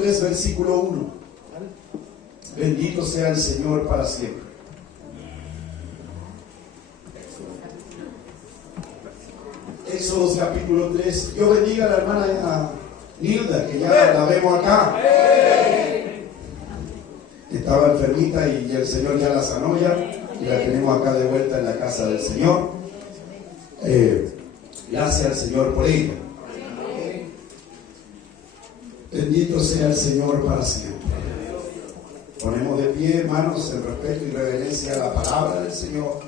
3, versículo 1. Bendito sea el Señor para siempre. Éxodo capítulo 3. Yo bendiga a la hermana Nilda, que ya la vemos acá. Estaba enfermita y el Señor ya la sanó ya. Y la tenemos acá de vuelta en la casa del Señor. Gracias al Señor por ella. Bendito sea el Señor para siempre. Ponemos de pie, hermanos, en respeto y reverencia a la palabra del Señor,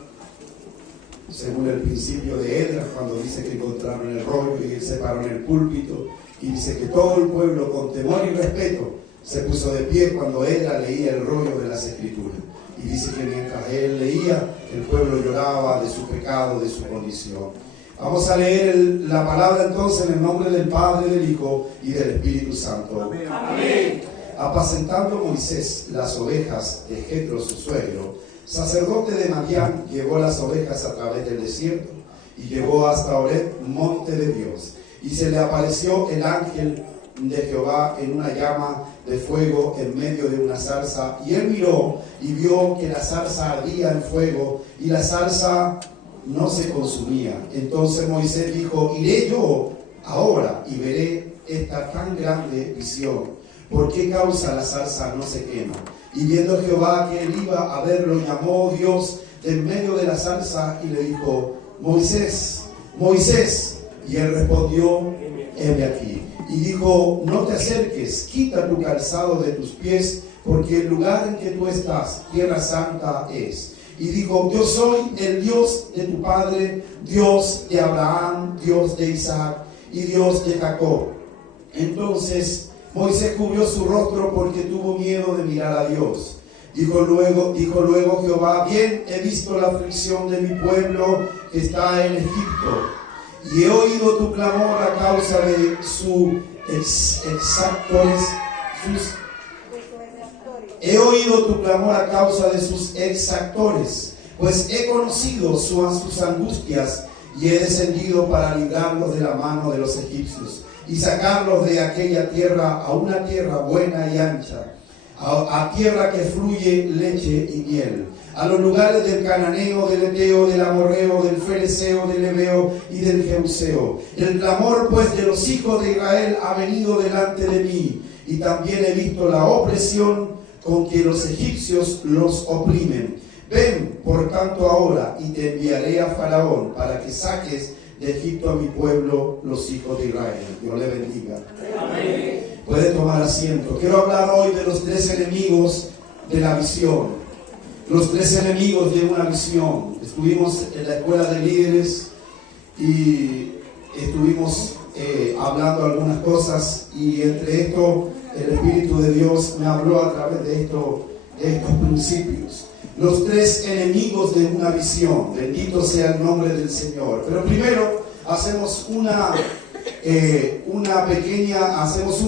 según el principio de Edras, cuando dice que encontraron el rollo y se paró en el púlpito, y dice que todo el pueblo, con temor y respeto, se puso de pie cuando Edras leía el rollo de las Escrituras. Y dice que mientras él leía, el pueblo lloraba de su pecado, de su condición. Vamos a leer la palabra entonces en el nombre del Padre, del Hijo y del Espíritu Santo. Amén. Amén. Apacentando Moisés las ovejas de Jetro, su suegro, sacerdote de Madián, llevó las ovejas a través del desierto y llegó hasta Horeb, monte de Dios. Y se le apareció el ángel de Jehová en una llama de fuego en medio de una zarza. Y él miró y vio que la zarza ardía en fuego y la zarza no se consumía. Entonces Moisés dijo: iré yo ahora y veré esta tan grande visión. ¿Por qué causa la zarza no se quema? Y viendo Jehová que él iba a verlo, llamó Dios de en medio de la zarza y le dijo: Moisés, Moisés. Y él respondió: heme aquí. Y dijo: no te acerques, quita tu calzado de tus pies, porque el lugar en que tú estás, tierra santa es. Y dijo: yo soy el Dios de tu padre, Dios de Abraham, Dios de Isaac y Dios de Jacob. Entonces Moisés cubrió su rostro porque tuvo miedo de mirar a Dios. Dijo luego Jehová: bien he visto la aflicción de mi pueblo que está en Egipto, y he oído tu clamor a causa de sus exactores. He oído tu clamor a causa de sus exactores, pues he conocido sus angustias y he descendido para librarlos de la mano de los egipcios y sacarlos de aquella tierra a una tierra buena y ancha, a tierra que fluye leche y miel, a los lugares del cananeo, del eteo, del amorreo, del fereceo, del heveo y del jebuseo. El clamor pues de los hijos de Israel ha venido delante de mí, y también he visto la opresión con que los egipcios los oprimen. Ven, por tanto, ahora, y te enviaré a Faraón para que saques de Egipto a mi pueblo, los hijos de Israel. Dios le bendiga. Amén. Puede tomar asiento. Quiero hablar hoy de los 3 enemigos de la visión. Los 3 enemigos de una visión. Estuvimos en la escuela de líderes y estuvimos hablando algunas cosas, y entre esto el Espíritu de Dios me habló a través de estos principios. Los 3 enemigos de una visión. Bendito sea el nombre del Señor. Pero primero hacemos un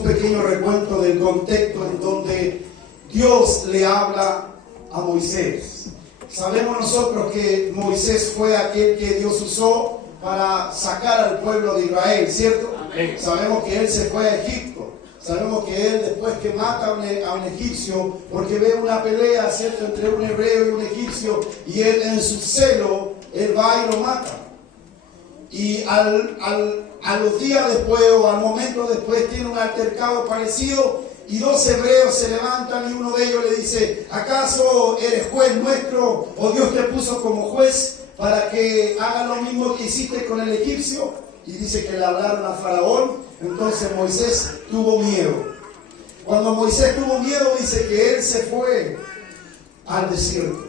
pequeño recuento del contexto en donde Dios le habla a Moisés. Sabemos nosotros que Moisés fue aquel que Dios usó para sacar al pueblo de Israel, ¿cierto? Amén. Sabemos que él se fue a Egipto. Sabemos que él, después que mata a un egipcio, porque ve una pelea, ¿cierto?, entre un hebreo y un egipcio, y él en su celo, él va y lo mata. Y a los días después, o al momento después, tiene un altercado parecido, y 2 hebreos se levantan, y uno de ellos le dice: ¿acaso eres juez nuestro, o Dios te puso como juez para que haga lo mismo que hiciste con el egipcio? Y dice que le hablaron a Faraón. Entonces Moisés tuvo miedo. Cuando Moisés tuvo miedo, dice que él se fue al desierto.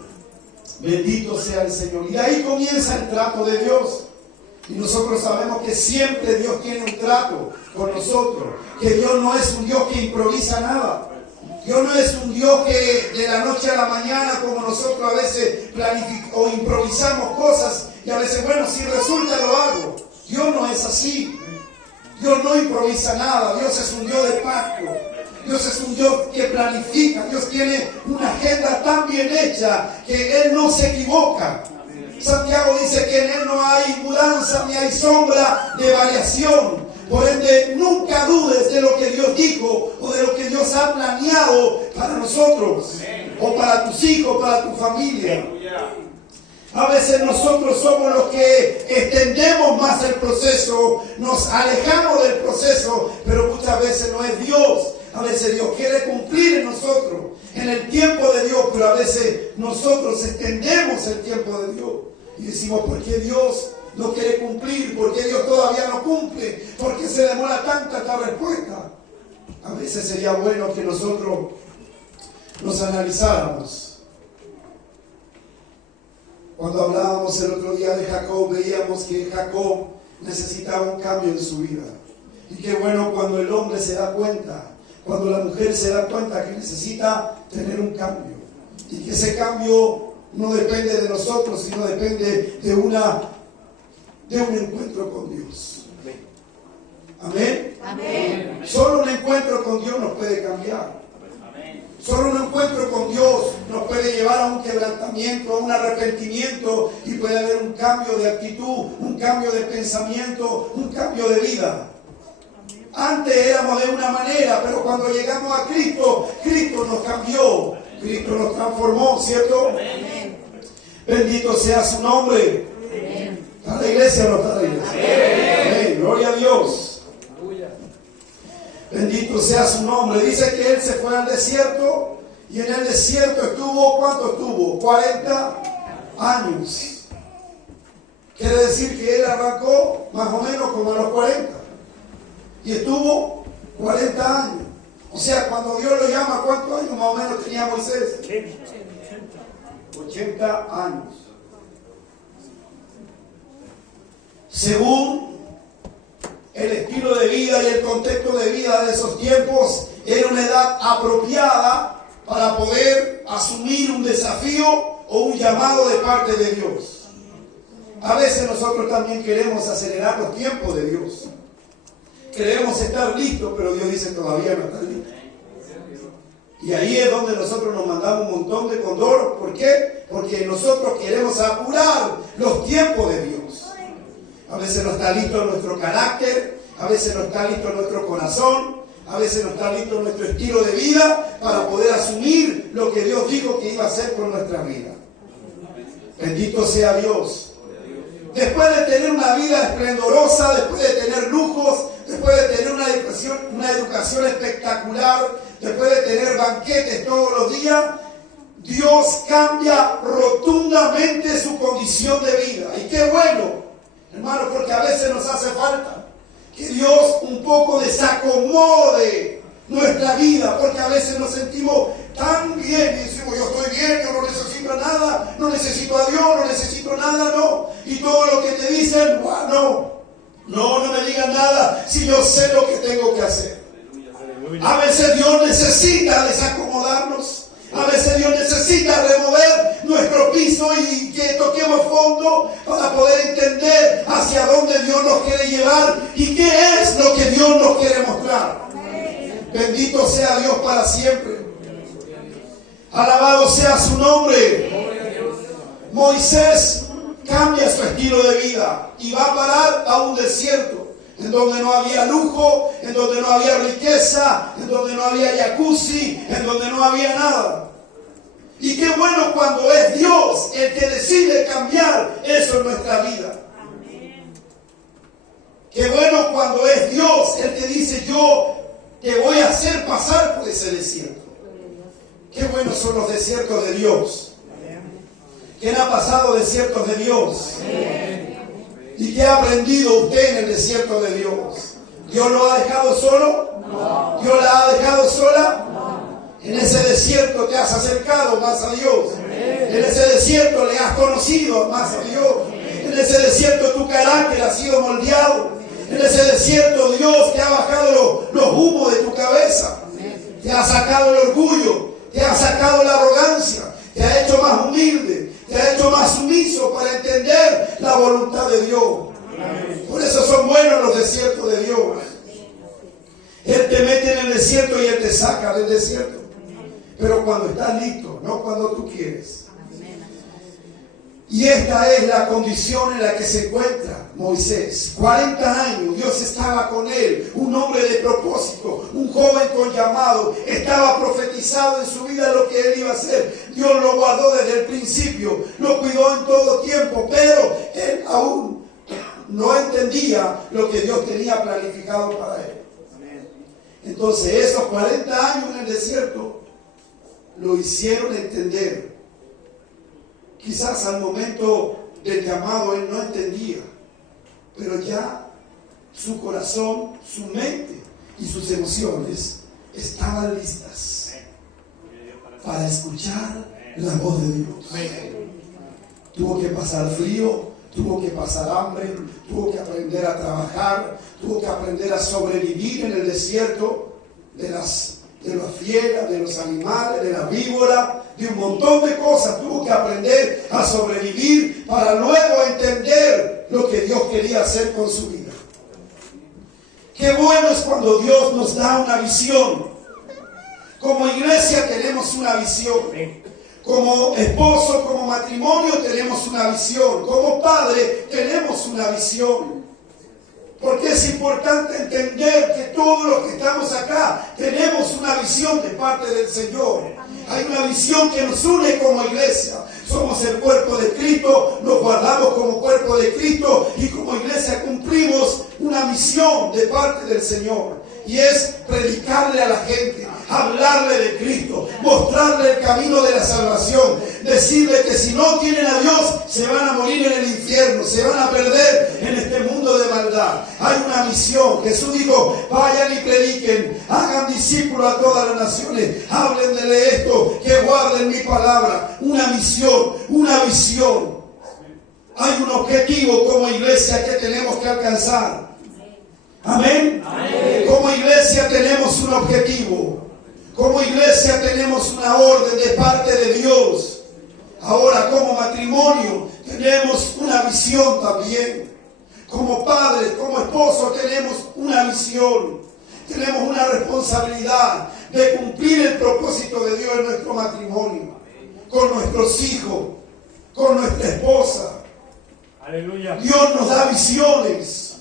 Bendito sea el Señor. Y ahí comienza el trato de Dios. Y nosotros sabemos que siempre Dios tiene un trato con nosotros. Que Dios no es un Dios que improvisa nada. Dios no es un Dios que de la noche a la mañana, como nosotros a veces planificamos o improvisamos cosas, y a veces, bueno, si resulta lo hago. Dios no es así. Dios no improvisa nada. Dios es un Dios de pacto. Dios es un Dios que planifica. Dios tiene una agenda tan bien hecha que Él no se equivoca. Santiago dice que en Él no hay mudanza ni hay sombra de variación. Por ende, nunca dudes de lo que Dios dijo o de lo que Dios ha planeado para nosotros, o para tus hijos, para tu familia. A veces nosotros somos los que extendemos más el proceso, nos alejamos del proceso, pero muchas veces no es Dios. A veces Dios quiere cumplir en nosotros, en el tiempo de Dios, pero a veces nosotros extendemos el tiempo de Dios. Y decimos, ¿por qué Dios no quiere cumplir? ¿Por qué Dios todavía no cumple? ¿Por qué se demora tanto esta respuesta? A veces sería bueno que nosotros nos analizáramos. Cuando hablábamos el otro día de Jacob, veíamos que Jacob necesitaba un cambio en su vida. Y qué bueno cuando el hombre se da cuenta, cuando la mujer se da cuenta que necesita tener un cambio. Y que ese cambio no depende de nosotros, sino depende de un encuentro con Dios. Amén. Amén. Solo un encuentro con Dios nos puede cambiar. Solo un encuentro con Dios nos puede llevar a un quebrantamiento, a un arrepentimiento, y puede haber un cambio de actitud, un cambio de pensamiento, un cambio de vida. Antes éramos de una manera, pero cuando llegamos a Cristo, Cristo nos cambió, Cristo nos transformó, ¿cierto? Amén. Bendito sea su nombre. Amén. ¿Está la iglesia o no está la iglesia? Amén. Amén. Gloria a Dios. Bendito sea su nombre. Dice que él se fue al desierto, y en el desierto estuvo, ¿cuánto estuvo? 40 años. Quiere decir que él arrancó más o menos como a los 40. Y estuvo 40 años. O sea, cuando Dios lo llama, ¿cuántos años más o menos tenía Moisés? 80 años. Según el estilo de vida y el contexto de vida de esos tiempos, era una edad apropiada para poder asumir un desafío o un llamado de parte de Dios. A veces nosotros también queremos acelerar los tiempos de Dios. Queremos estar listos, pero Dios dice todavía no está listo. Y ahí es donde nosotros nos mandamos un montón de condoros. ¿Por qué? Porque nosotros queremos apurar los tiempos de Dios. A veces no está listo nuestro carácter, a veces no está listo nuestro corazón, a veces no está listo nuestro estilo de vida para poder asumir lo que Dios dijo que iba a hacer con nuestra vida. Bendito sea Dios. Después de tener una vida esplendorosa, después de tener lujos, después de tener una educación espectacular, después de tener banquetes todos los días, Dios cambia rotundamente su condición de vida. Y qué bueno, hermano, porque a veces nos hace falta que Dios un poco desacomode nuestra vida, porque a veces nos sentimos tan bien y decimos, yo estoy bien, yo no necesito nada, no necesito a Dios, no necesito nada, no. Y todo lo que te dicen, no me digan nada si yo sé lo que tengo que hacer. A veces Dios necesita desacomodarnos. A veces Dios necesita remover nuestro piso y que toquemos fondo para poder entender hacia dónde Dios nos quiere llevar y qué es lo que Dios nos quiere mostrar. Bendito sea Dios para siempre. Alabado sea su nombre. Moisés cambia su estilo de vida y va a parar a un desierto en donde no había lujo, en donde no había riqueza, en donde no había jacuzzi, en donde no había nada. Y qué bueno cuando es Dios el que decide cambiar eso en nuestra vida. Qué bueno cuando es Dios el que dice, yo te voy a hacer pasar por ese desierto. Qué buenos son los desiertos de Dios. ¿Quién ha pasado desiertos de Dios? ¿Y qué ha aprendido usted en el desierto de Dios? ¿Dios lo ha dejado solo? No. ¿Dios la ha dejado sola? No. En ese desierto te has acercado más a Dios. En ese desierto le has conocido más a Dios. En ese desierto tu carácter ha sido moldeado. En ese desierto Dios te ha bajado los humos de tu cabeza. Te ha sacado el orgullo. Te ha sacado la arrogancia. Te ha hecho más humilde. Te ha hecho más sumiso para entender la voluntad de Dios. Por eso son buenos los desiertos de Dios. Él te mete en el desierto y Él te saca del desierto. Pero cuando estás listo, no cuando tú quieres. Y esta es la condición en la que se encuentra Moisés. 40 años, Dios estaba con él, un hombre de propósito, un joven con llamado. Estaba profetizado en su vida lo que él iba a hacer. Dios lo guardó desde el principio, lo cuidó en todo tiempo, pero él aún no entendía lo que Dios tenía planificado para él. Entonces esos 40 años en el desierto lo hicieron entender. Quizás al momento del llamado él no entendía, pero ya su corazón, su mente y sus emociones estaban listas para escuchar la voz de Dios. Tuvo que pasar frío, tuvo que pasar hambre, tuvo que aprender a trabajar, tuvo que aprender a sobrevivir en el desierto de las fieras, de los animales, de la víbora, de un montón de cosas. Tuvo que aprender a sobrevivir para luego entender lo que Dios quería hacer con su vida. Qué bueno es cuando Dios nos da una visión. Como iglesia tenemos una visión. Como esposo, como matrimonio tenemos una visión. Como padre tenemos una visión. Porque es importante entender que todos los que estamos acá tenemos una visión de parte del Señor. Hay una visión que nos une como iglesia. Somos el cuerpo de Cristo, nos guardamos como cuerpo de Cristo y como iglesia cumplimos una misión de parte del Señor. Y es predicarle a la gente, hablarle de Cristo, mostrarle el camino de la salvación, decirle que si no tienen a Dios se van a morir en el infierno, se van a perder en este mundo de maldad. Hay una misión. Jesús dijo: vayan y prediquen, hagan discípulos a todas las naciones, hablen de esto, que guarden mi palabra. Una misión, una visión. Hay un objetivo como iglesia que tenemos que alcanzar. Amén. Amén. Como iglesia tenemos un objetivo. Como iglesia tenemos una orden de parte de Dios. Ahora, como matrimonio tenemos una visión también. Como padres, como esposos tenemos una visión. Tenemos una responsabilidad de cumplir el propósito de Dios en nuestro matrimonio, con nuestros hijos, con nuestra esposa. Aleluya. Dios nos da visiones.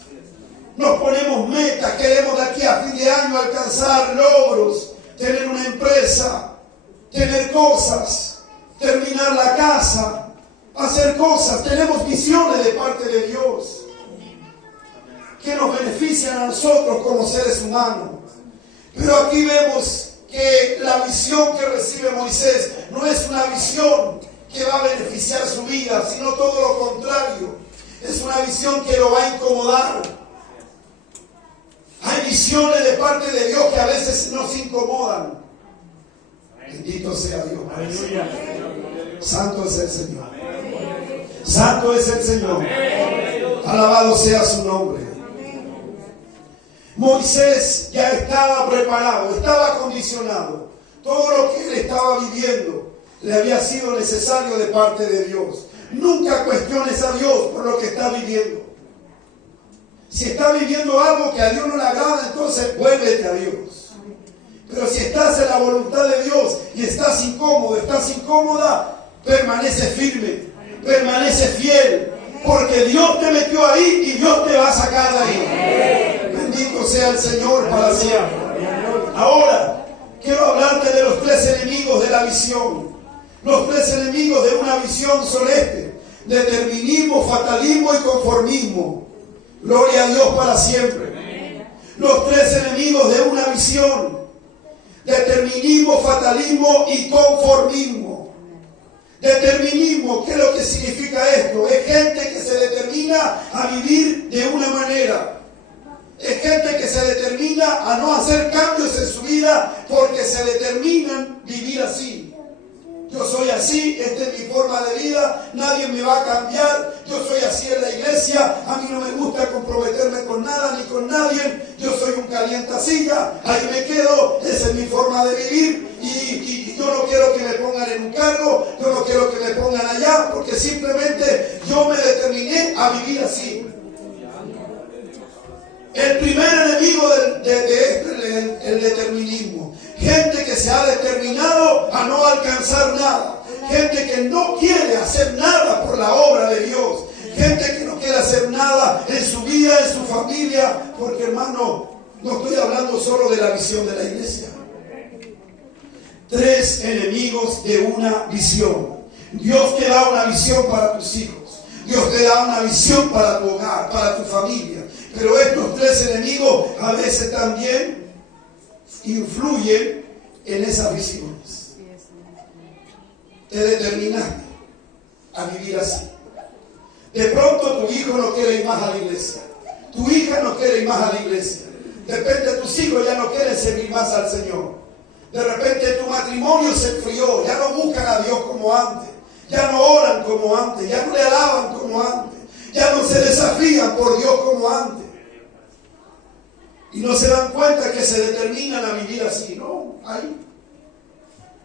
Nos ponemos metas, queremos de aquí a fin de año alcanzar logros, tener una empresa, tener cosas, terminar la casa, hacer cosas. Tenemos visiones de parte de Dios que nos benefician a nosotros como seres humanos. Pero aquí vemos que la visión que recibe Moisés no es una visión que va a beneficiar su vida, sino todo lo contrario. Es una visión que lo va a incomodar. Hay visiones de parte de Dios que a veces nos incomodan. Bendito sea Dios. Aleluya. Santo es el Señor. Santo es el Señor. Alabado sea su nombre. Moisés ya estaba preparado, estaba acondicionado. Todo lo que él estaba viviendo le había sido necesario de parte de Dios. Nunca cuestiones a Dios por lo que está viviendo. Si está viviendo algo que a Dios no le agrada, entonces vuélvete a Dios. Pero si estás en la voluntad de Dios y estás incómodo, estás incómoda, permanece firme, permanece fiel, porque Dios te metió ahí y Dios te va a sacar de ahí. Bendito sea el Señor para siempre. Ahora, quiero hablarte de los 3 enemigos de la visión. Los 3 enemigos de una visión son determinismo, fatalismo y conformismo. Gloria a Dios para siempre. Los 3 enemigos de una visión: determinismo, fatalismo y conformismo. Determinismo, ¿qué es lo que significa esto? Es gente que se determina a vivir de una manera. Es gente que se determina a no hacer cambios en su vida porque se determinan vivir así. Yo soy así, esta es mi forma de vida, nadie me va a cambiar, yo soy así en la iglesia, a mí no me gusta comprometerme con nada ni con nadie, yo soy un calientacilla, ahí me quedo, esa es mi forma de vivir y yo no quiero que me pongan en un cargo, yo no quiero que me pongan allá, porque simplemente yo me determiné a vivir así. El primer enemigo de esto es el determinismo. Gente que que se ha determinado a no alcanzar nada. Gente que no quiere hacer nada por la obra de Dios. Gente que no quiere hacer nada en su vida, en su familia. Porque, hermano, no estoy hablando solo de la visión de la iglesia. 3 enemigos de una visión. Dios te da una visión para tus hijos. Dios te da una visión para tu hogar, para tu familia. Pero estos 3 enemigos a veces también influyen en esas visiones. Te determinaste a vivir así. De pronto tu hijo no quiere ir más a la iglesia. Tu hija no quiere ir más a la iglesia. De repente tus hijos ya no quieren servir más al Señor. De repente tu matrimonio se enfrió. Ya no buscan a Dios como antes. Ya no oran como antes. Ya no le alaban como antes. Ya no se desafían por Dios como antes. Y no se dan cuenta que se determinan a vivir así. No, ahí.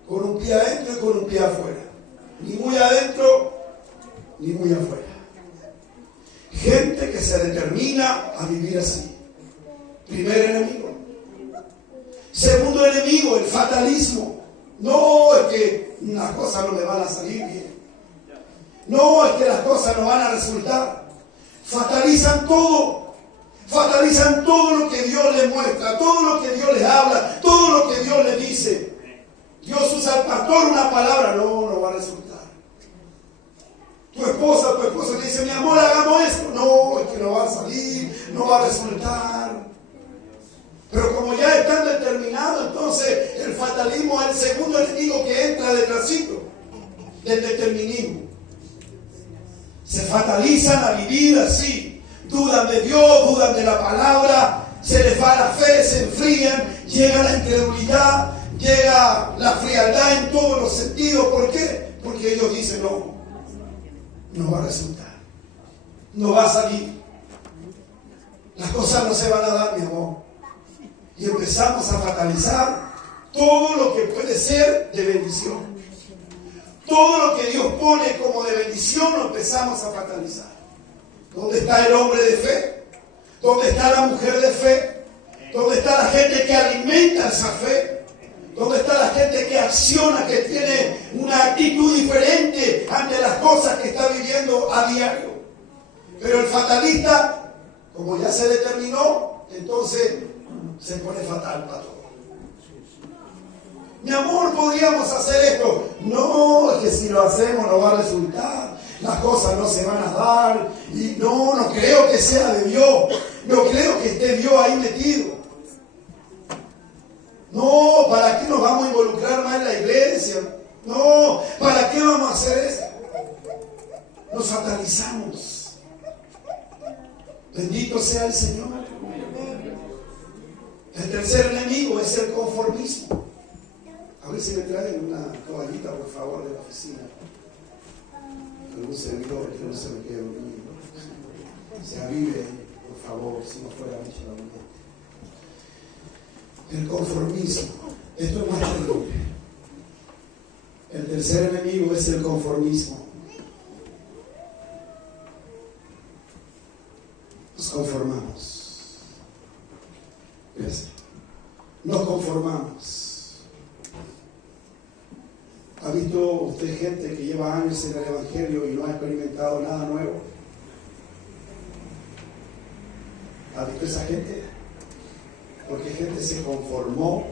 Con un pie adentro y con un pie afuera. Ni muy adentro, ni muy afuera. Gente que se determina a vivir así. Primer enemigo. Segundo enemigo, el fatalismo. No, es que las cosas no me van a salir bien. No, es que las cosas no van a resultar. Fatalizan todo. Fatalizan todo lo que Dios les muestra, todo lo que Dios les habla, todo lo que Dios les dice. Dios usa al pastor una palabra, no va a resultar. Tu esposo te dice, mi amor, hagamos esto. No, es que no va a salir, no va a resultar. Pero como ya están determinados, entonces el fatalismo es el segundo enemigo que entra detrásito del determinismo. Se fatalizan a vivir así. Dudan de Dios, dudan de la palabra, se les va la fe, se enfrían, llega la incredulidad, llega la frialdad en todos los sentidos. ¿Por qué? Porque ellos dicen, no va a resultar, no va a salir, las cosas no se van a dar, mi amor. Y empezamos a fatalizar todo lo que puede ser de bendición. Todo lo que Dios pone como de bendición lo empezamos a fatalizar. ¿Dónde está el hombre de fe? ¿Dónde está la mujer de fe? ¿Dónde está la gente que alimenta esa fe? ¿Dónde está la gente que acciona, que tiene una actitud diferente ante las cosas que está viviendo a diario? Pero el fatalista, como ya se determinó, entonces se pone fatal para todo. Mi amor, podríamos hacer esto. No, es que si lo hacemos no va a resultar. Las cosas no se van a dar. Y no creo que sea de Dios. No creo que esté Dios ahí metido. No, ¿para qué nos vamos a involucrar más en la iglesia? No, ¿para qué vamos a hacer eso? Nos fatalizamos. Bendito sea el Señor. El tercer enemigo es el conformismo. A ver si me traen una toallita, por favor, de la oficina. Algún servidor que no se me quede dormido. Se avive, por favor, si no fuera mucho la mañana. El conformismo. Esto es más terrible. El tercer enemigo es el conformismo. Nos conformamos. Nos conformamos. ¿Ha visto usted gente que lleva años en el Evangelio y no ha experimentado nada nuevo? ¿Ha visto esa gente? Porque gente se conformó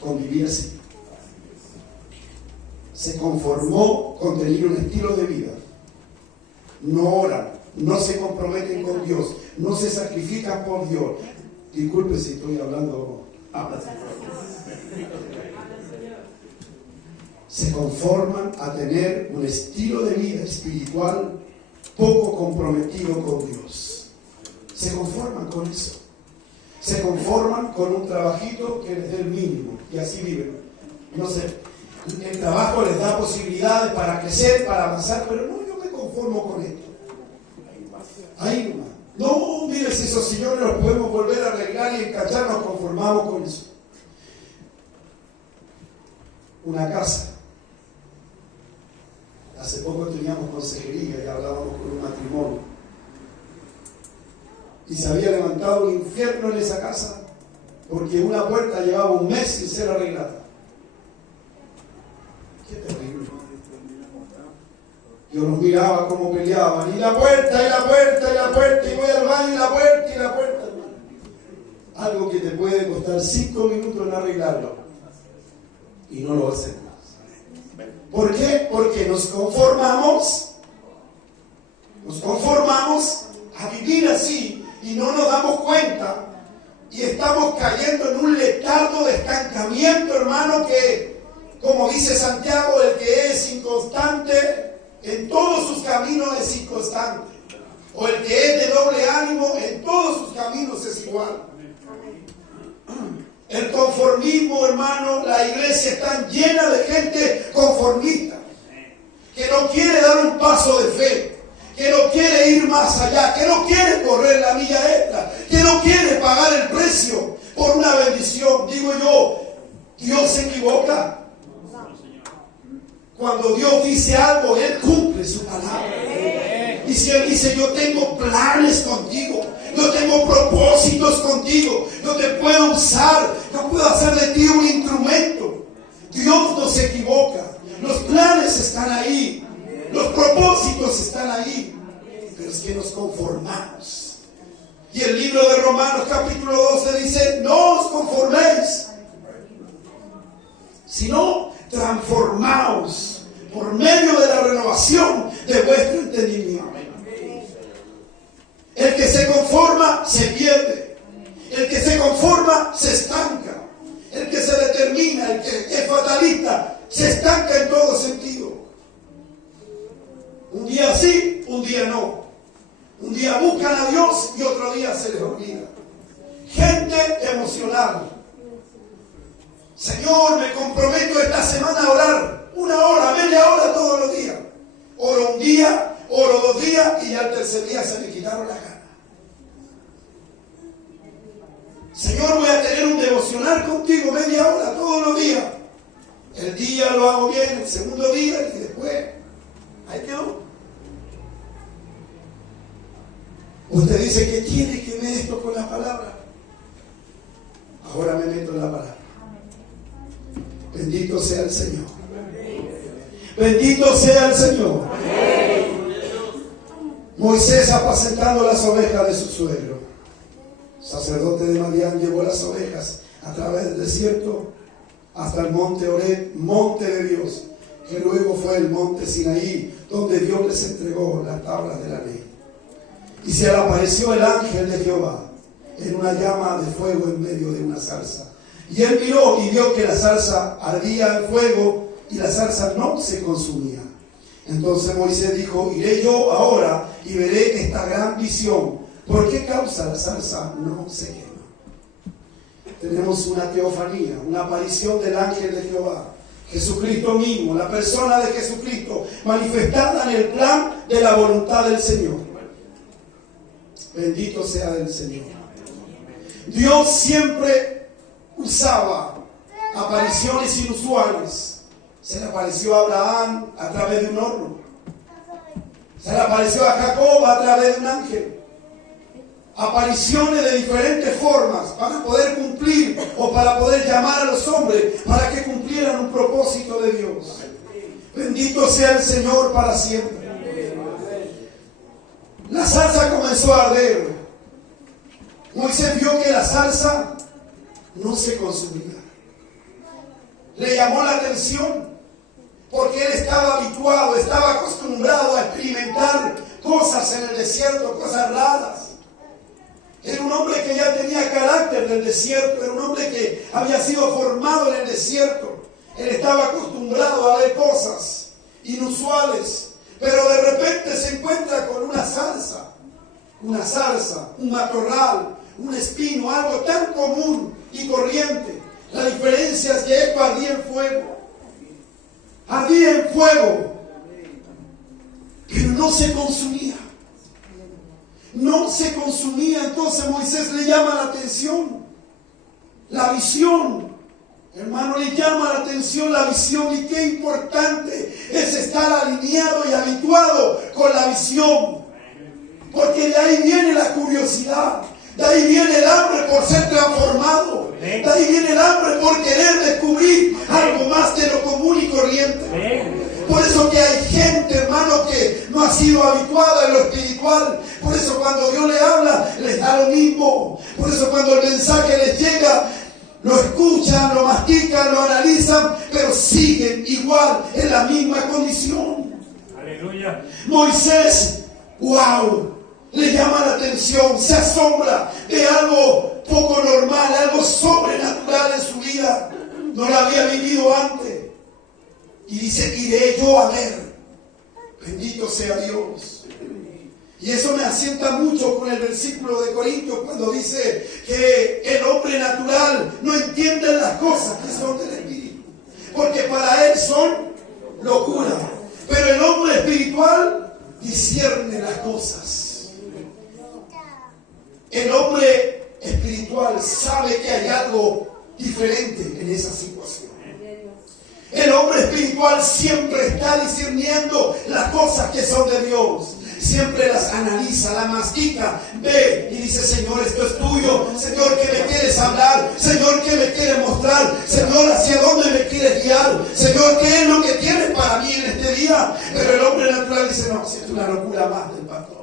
con vivir así. Se conformó con tener un estilo de vida. No oran, no se comprometen con Dios, no se sacrifican por Dios. Disculpe si estoy hablando. Se conforman a tener un estilo de vida espiritual poco comprometido con Dios. Se conforman con eso. Se conforman con un trabajito que les dé el mínimo y así viven. No sé, el trabajo les da posibilidades para crecer, para avanzar, pero no, yo me conformo con esto. Ahí nomás. No, mire, si esos señores los podemos volver a arreglar y encachar, nos conformamos con eso. Una casa. Hace poco teníamos consejería y hablábamos con un matrimonio. Y se había levantado un infierno en esa casa porque una puerta llevaba un mes sin ser arreglada. Qué terrible. Yo los miraba como peleaban. Y la puerta, y la puerta, y la puerta. Y voy al baño, y la puerta, y la puerta. Algo que te puede costar 5 minutos en arreglarlo. Y no lo hacemos. ¿Por qué? Porque nos conformamos a vivir así y no nos damos cuenta y estamos cayendo en un letargo de estancamiento, hermano, que, como dice Santiago, el que es inconstante en todos sus caminos es inconstante, o el que es de doble ánimo en todos sus caminos es igual. El conformismo, hermano, la iglesia está llena de gente conformista, que no quiere dar un paso de fe, que no quiere ir más allá, que no quiere correr la milla extra, que no quiere pagar el precio por una bendición. Digo yo, ¿Dios se equivoca? Cuando Dios dice algo, Él cumple su palabra. Y si Él dice, yo tengo planes contigo, yo tengo propósitos contigo, yo te puedo usar, yo puedo hacer de ti un instrumento. Dios no se equivoca. Los planes están ahí, los propósitos están ahí, pero es que nos conformamos. Y el libro de Romanos capítulo 12 dice, no os conforméis, sino transformaos por medio de la renovación de vuestro entendimiento. El que se conforma se pierde. El que se conforma se estanca. El que se determina, el que es fatalista, se estanca en todo sentido. Un día sí, un día no. Un día buscan a Dios y otro día se les olvida. Gente emocional. Señor, me comprometo esta semana a orar 1 hora, media hora todos los días. Oro un día, oro 2 días y ya el tercer día se me quitaron las ganas. Señor, voy a tener un devocional contigo media hora todos los días. El día lo hago bien, el segundo día y después ahí quedó. Usted dice que tiene que ver esto con la palabra. Ahora me meto en la palabra. Bendito sea el Señor. Bendito sea el Señor. Moisés apacentando las ovejas de su suegro. Sacerdote de Madián llevó las ovejas a través del desierto hasta el monte Oreb, monte de Dios, que luego fue el monte Sinaí, donde Dios les entregó las tablas de la ley. Y se le apareció el ángel de Jehová en una llama de fuego en medio de una zarza. Y él miró y vio que la zarza ardía en fuego y la zarza no se consumía. Entonces Moisés dijo, iré yo ahora y veré esta gran visión. ¿Por qué causa la zarza no se quema? Tenemos una teofanía, una aparición del ángel de Jehová. Jesucristo mismo, la persona de Jesucristo, manifestada en el plan de la voluntad del Señor. Bendito sea el Señor. Dios siempre usaba apariciones inusuales. Se le apareció a Abraham a través de un horno. Se le apareció a Jacob a través de un ángel. Apariciones de diferentes formas para poder cumplir o para poder llamar a los hombres para que cumplieran un propósito de Dios. Bendito sea el Señor para siempre. La zarza comenzó a arder. Moisés vio que la zarza no se consumía. Le llamó la atención porque él estaba habituado, estaba acostumbrado a experimentar cosas en el desierto, cosas raras. Era un hombre que ya tenía carácter del desierto, era un hombre que había sido formado en el desierto. Él estaba acostumbrado a ver cosas inusuales, pero de repente se encuentra con una zarza, un matorral, un espino, algo tan común y corriente. La diferencia es que esto ardía en fuego. Ardía en fuego, pero no se consumía. No se consumía. Entonces Moisés le llama la atención. La visión. Hermano, le llama la atención la visión. Y qué importante es estar alineado y habituado con la visión. Porque de ahí viene la curiosidad. De ahí viene el hambre por ser transformado. De ahí viene el hambre por querer descubrir algo más de lo común y corriente. espiritual. Por eso cuando Dios le habla, les da lo mismo. Por eso cuando el mensaje les llega, lo escuchan, lo mastican, lo analizan, pero siguen igual en la misma condición. Aleluya. Moisés, wow, le llama la atención, se asombra de algo poco normal, algo sobrenatural en su vida. No lo había vivido antes. Y dice, iré yo a ver. Bendito sea Dios. Y eso me asienta mucho con el versículo de Corintios cuando dice que el hombre natural no entiende las cosas que son del Espíritu, porque para él son locura. Pero el hombre espiritual discierne las cosas. El hombre espiritual sabe que hay algo diferente en esa situación. El hombre espiritual siempre está discerniendo las cosas que son de Dios. Siempre las analiza, las mastica, ve y dice, Señor, esto es tuyo. Señor, ¿qué me quieres hablar? Señor, ¿qué me quieres mostrar? Señor, ¿hacia dónde me quieres guiar? Señor, ¿qué es lo que tienes para mí en este día? Pero el hombre natural dice, no, si es una locura más del pastor.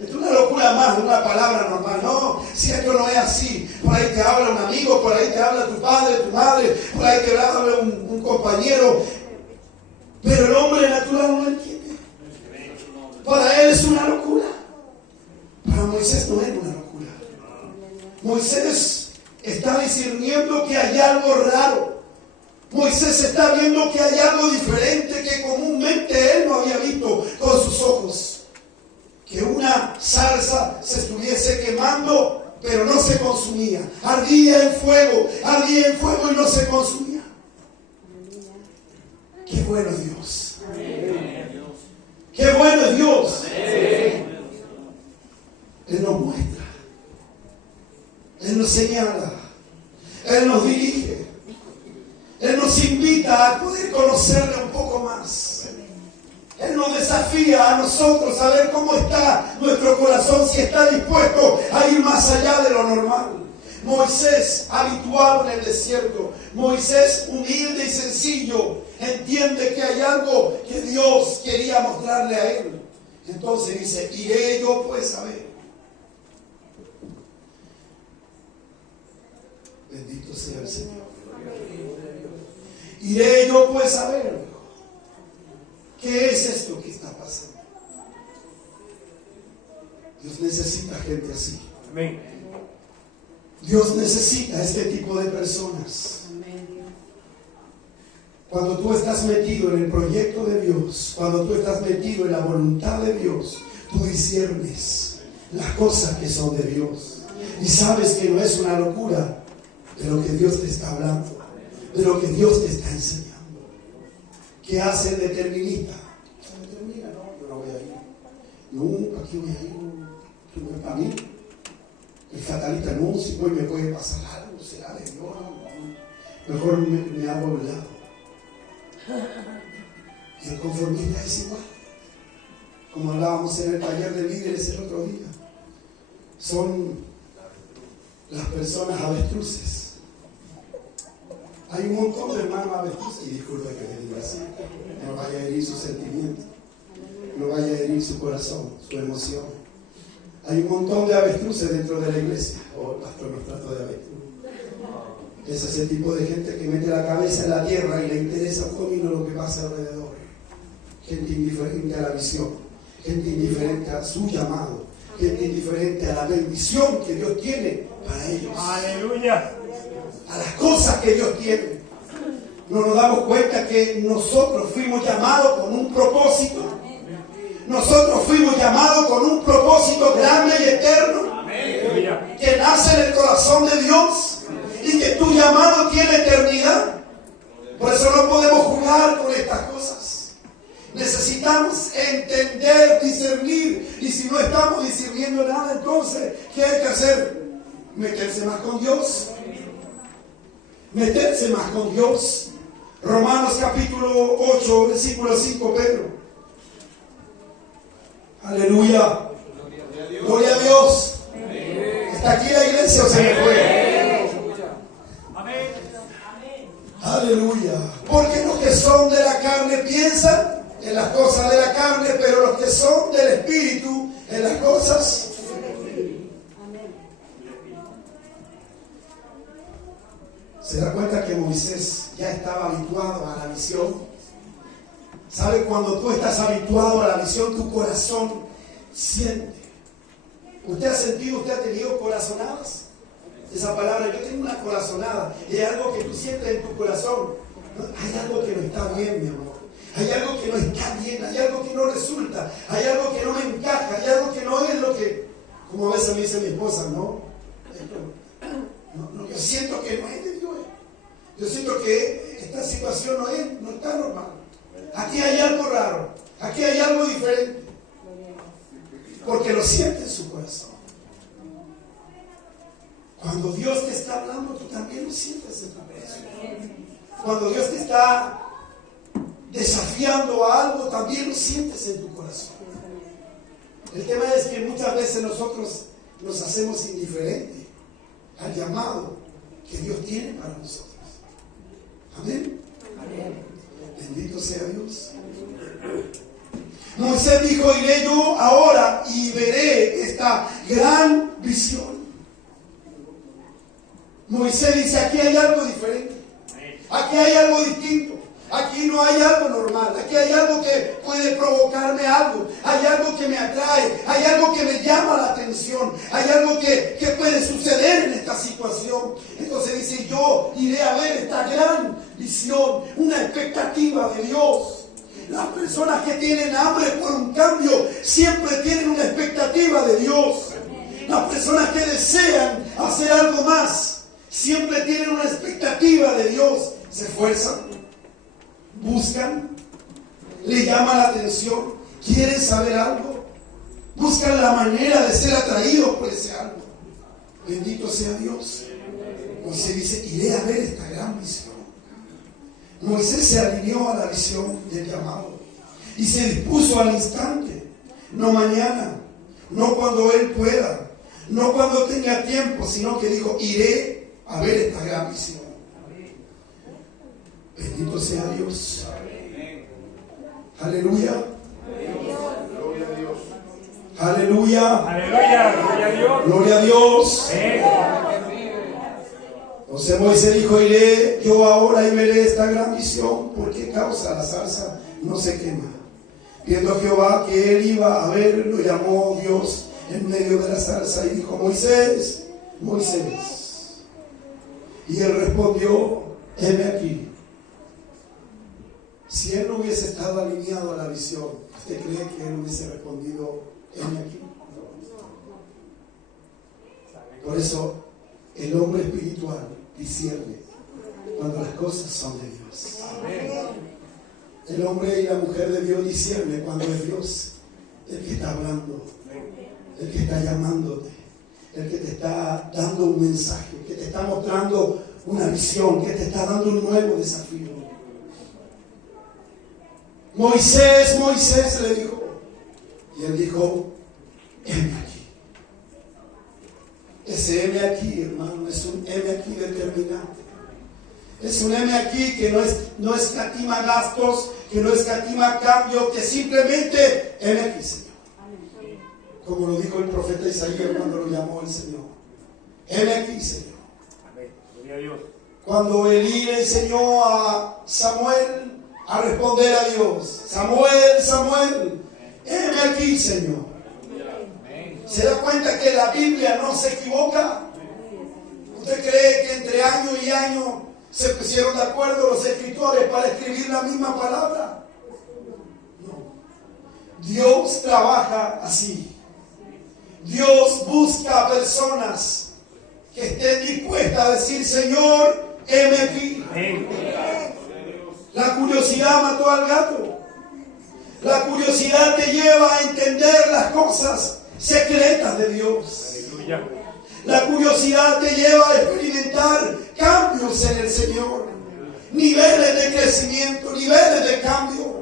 Es una locura más de una palabra normal. No, si esto no es así. Por ahí te habla un amigo, por ahí te habla tu padre, tu madre, por ahí te habla un compañero. Pero el hombre natural no lo entiende. Para él es una locura. Para Moisés no era una locura. Moisés está discerniendo que hay algo raro. Moisés está viendo que hay algo diferente que comúnmente él no había visto con sus ojos. Que una zarza se estuviese quemando, pero no se consumía. Ardía en fuego y no se consumía. Qué bueno es Dios. Qué bueno es Dios. Él nos muestra. Él nos señala. Él nos dirige. Él nos invita a poder conocerle un poco más. Él nos desafía a nosotros a ver cómo está nuestro corazón, si está dispuesto a ir más allá de lo normal. Moisés, habituado en el desierto, Moisés, humilde y sencillo, entiende que hay algo que Dios quería mostrarle a él. Entonces dice, iré yo pues a ver. Bendito sea el Señor. Iré yo pues a ver. ¿Qué es esto que está pasando? Dios necesita gente así. Amén. Dios necesita este tipo de personas. Cuando tú estás metido en el proyecto de Dios, cuando tú estás metido en la voluntad de Dios, tú disciernes las cosas que son de Dios. Y sabes que no es una locura de lo que Dios te está hablando, de lo que Dios te está enseñando. ¿Qué hace el determinista? Se determina, no, yo no voy a ir. No, ¿para qué voy a ir? No es para mí. El fatalista, no, si hoy me puede pasar algo, será de Dios. No. Mejor me hago a un lado. Y el conformista es igual. Como hablábamos en el taller de líderes el otro día. Son las personas avestruces. Hay un montón de hermanos avestruces, y disculpe que le diga así, no vaya a herir sus sentimientos, no vaya a herir su corazón, su emoción. Hay un montón de avestruces dentro de la iglesia. Oh, pastor, nos trato de avestruz. Es ese tipo de gente que mete la cabeza en la tierra y le interesa un comino lo que pasa alrededor. Gente indiferente a la visión, gente indiferente a su llamado, gente indiferente a la bendición que Dios tiene para ellos. Aleluya. A las cosas que Dios tiene. No nos damos cuenta que nosotros fuimos llamados con un propósito. Nosotros fuimos llamados con un propósito grande y eterno. Que nace en el corazón de Dios. Y que tu llamado tiene eternidad. Por eso no podemos jugar con estas cosas. Necesitamos entender, discernir. Y si no estamos discerniendo nada, entonces, ¿qué hay que hacer? Meterse más con Dios. Meterse más con Dios. Romanos capítulo 8, versículo 5, Pedro. Aleluya. Gloria a Dios. ¿Está aquí la iglesia o se me fue? Amén. Aleluya. Porque los que son de la carne piensan en las cosas de la carne, pero los que son del Espíritu en las cosas. Se da cuenta que Moisés ya estaba habituado a la visión. ¿Sabe? Cuando tú estás habituado a la visión, tu corazón siente. ¿Usted ha sentido, usted ha tenido corazonadas? Esa palabra, yo tengo una corazonada. Y hay algo que tú sientes en tu corazón. Hay algo que no está bien, mi amor. Hay algo que no está bien. Hay algo que no resulta. Hay algo que no me encaja. Hay algo que no es lo que... Como a veces me dice mi esposa, no, yo siento que no es de Dios. Yo siento que esta situación no está normal. Aquí hay algo raro. Aquí hay algo diferente. Porque lo siente en su corazón. Cuando Dios te está hablando, tú también lo sientes en tu corazón. Cuando Dios te está desafiando a algo, también lo sientes en tu corazón. El tema es que muchas veces nosotros nos hacemos indiferentes al llamado que Dios tiene para nosotros. Amén. Bendito sea Dios. Moisés dijo: iré yo ahora y veré esta gran visión. Moisés dice: aquí hay algo diferente. Aquí hay algo distinto. Aquí no hay algo normal. Aquí hay algo que puede provocarme algo. Hay algo que me atrae. Hay algo que me llama la atención. Hay algo que puede suceder en esta situación. Entonces dice: yo iré a ver esta gran visión. Una expectativa de Dios. Las personas que tienen hambre por un cambio siempre tienen una expectativa de Dios. Las personas que desean hacer algo más siempre tienen una expectativa de Dios. Se esfuerzan, buscan, le llama la atención, quieren saber algo, buscan la manera de ser atraídos por ese algo. Bendito sea Dios. Moisés dice: iré a ver esta gran visión. Moisés se alineó a la visión del llamado y se dispuso al instante, no mañana, no cuando él pueda, no cuando tenga tiempo, sino que dijo: iré a ver esta gran visión. Bendito sea Dios. Aleluya. Gloria a Dios. Aleluya. Aleluya. Gloria a Dios. Gloria a Dios. Entonces Moisés dijo: iré yo ahora y veré esta gran visión. ¿Por qué causa la zarza no se quema? Viendo Jehová que él iba a ver, lo llamó Dios en medio de la zarza y dijo: Moisés, Moisés. Y él respondió: heme aquí. Si él no hubiese estado alineado a la visión, ¿usted cree que él hubiese respondido: heme aquí? Por eso el hombre espiritual discierne cuando las cosas son de Dios. El hombre y la mujer de Dios discierne cuando es Dios el que está hablando, el que está llamándote, el que te está dando un mensaje, que te está mostrando una visión, que te está dando un nuevo desafío. Moisés, Moisés, le dijo. Y él dijo: heme aquí. Ese heme aquí, hermano, es un heme aquí determinante. Es un heme aquí que no escatima gastos, que no escatima cambio, que simplemente heme aquí, Señor. Como lo dijo el profeta Isaías cuando lo llamó el Señor. Heme aquí, Señor. Gloria a Dios. Cuando Elí le enseñó a Samuel a responder a Dios: Samuel, Samuel, heme aquí, Señor. ¿Se da cuenta que la Biblia no se equivoca? ¿Usted cree que entre año y año se pusieron de acuerdo los escritores para escribir la misma palabra? No. Dios trabaja así. Dios busca personas que estén dispuestas a decir: Señor, heme aquí. La curiosidad mató al gato. La curiosidad te lleva a entender las cosas secretas de Dios. Aleluya. La curiosidad te lleva a experimentar cambios en el Señor. Niveles de crecimiento, niveles de cambio.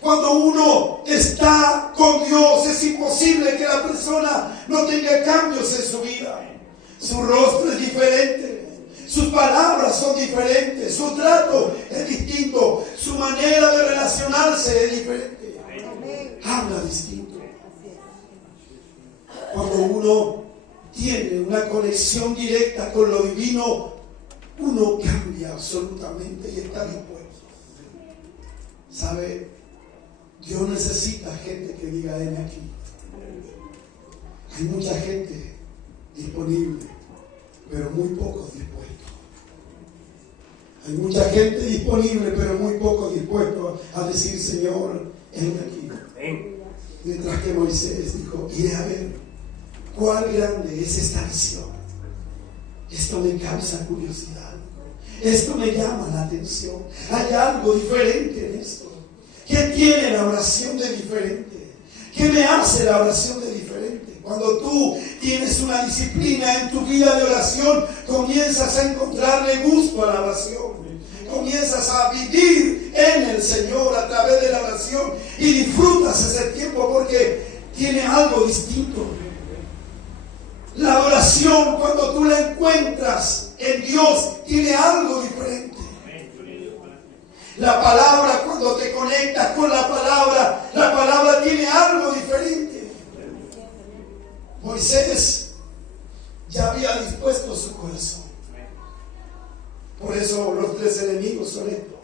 Cuando uno está con Dios, es imposible que la persona no tenga cambios en su vida. Su rostro es diferente. sus palabras son diferentes, su trato es distinto, su manera de relacionarse es diferente. Habla distinto. Cuando uno tiene una conexión directa con lo divino, uno cambia absolutamente y está dispuesto. ¿Sabe? Dios necesita gente que diga, heme aquí. Hay mucha gente disponible, pero muy pocos dispuestos. Hay mucha gente disponible, pero muy pocos dispuestos a decir, Señor, heme aquí. Mientras que Moisés dijo, iré a ver cuál grande es esta visión. Esto me causa curiosidad. Esto me llama la atención. Hay algo diferente en esto. ¿Qué tiene la oración de diferente? ¿Qué me hace la oración de diferente? Cuando tú tienes una disciplina en tu vida de oración, comienzas a encontrarle gusto a la oración. Comienzas a vivir en el Señor a través de la oración y disfrutas ese tiempo porque tiene algo distinto. La oración, cuando tú la encuentras en Dios, tiene algo diferente. La palabra, cuando te conectas con la palabra tiene algo diferente. Moisés ya había dispuesto su corazón. Por eso los 3 enemigos son estos.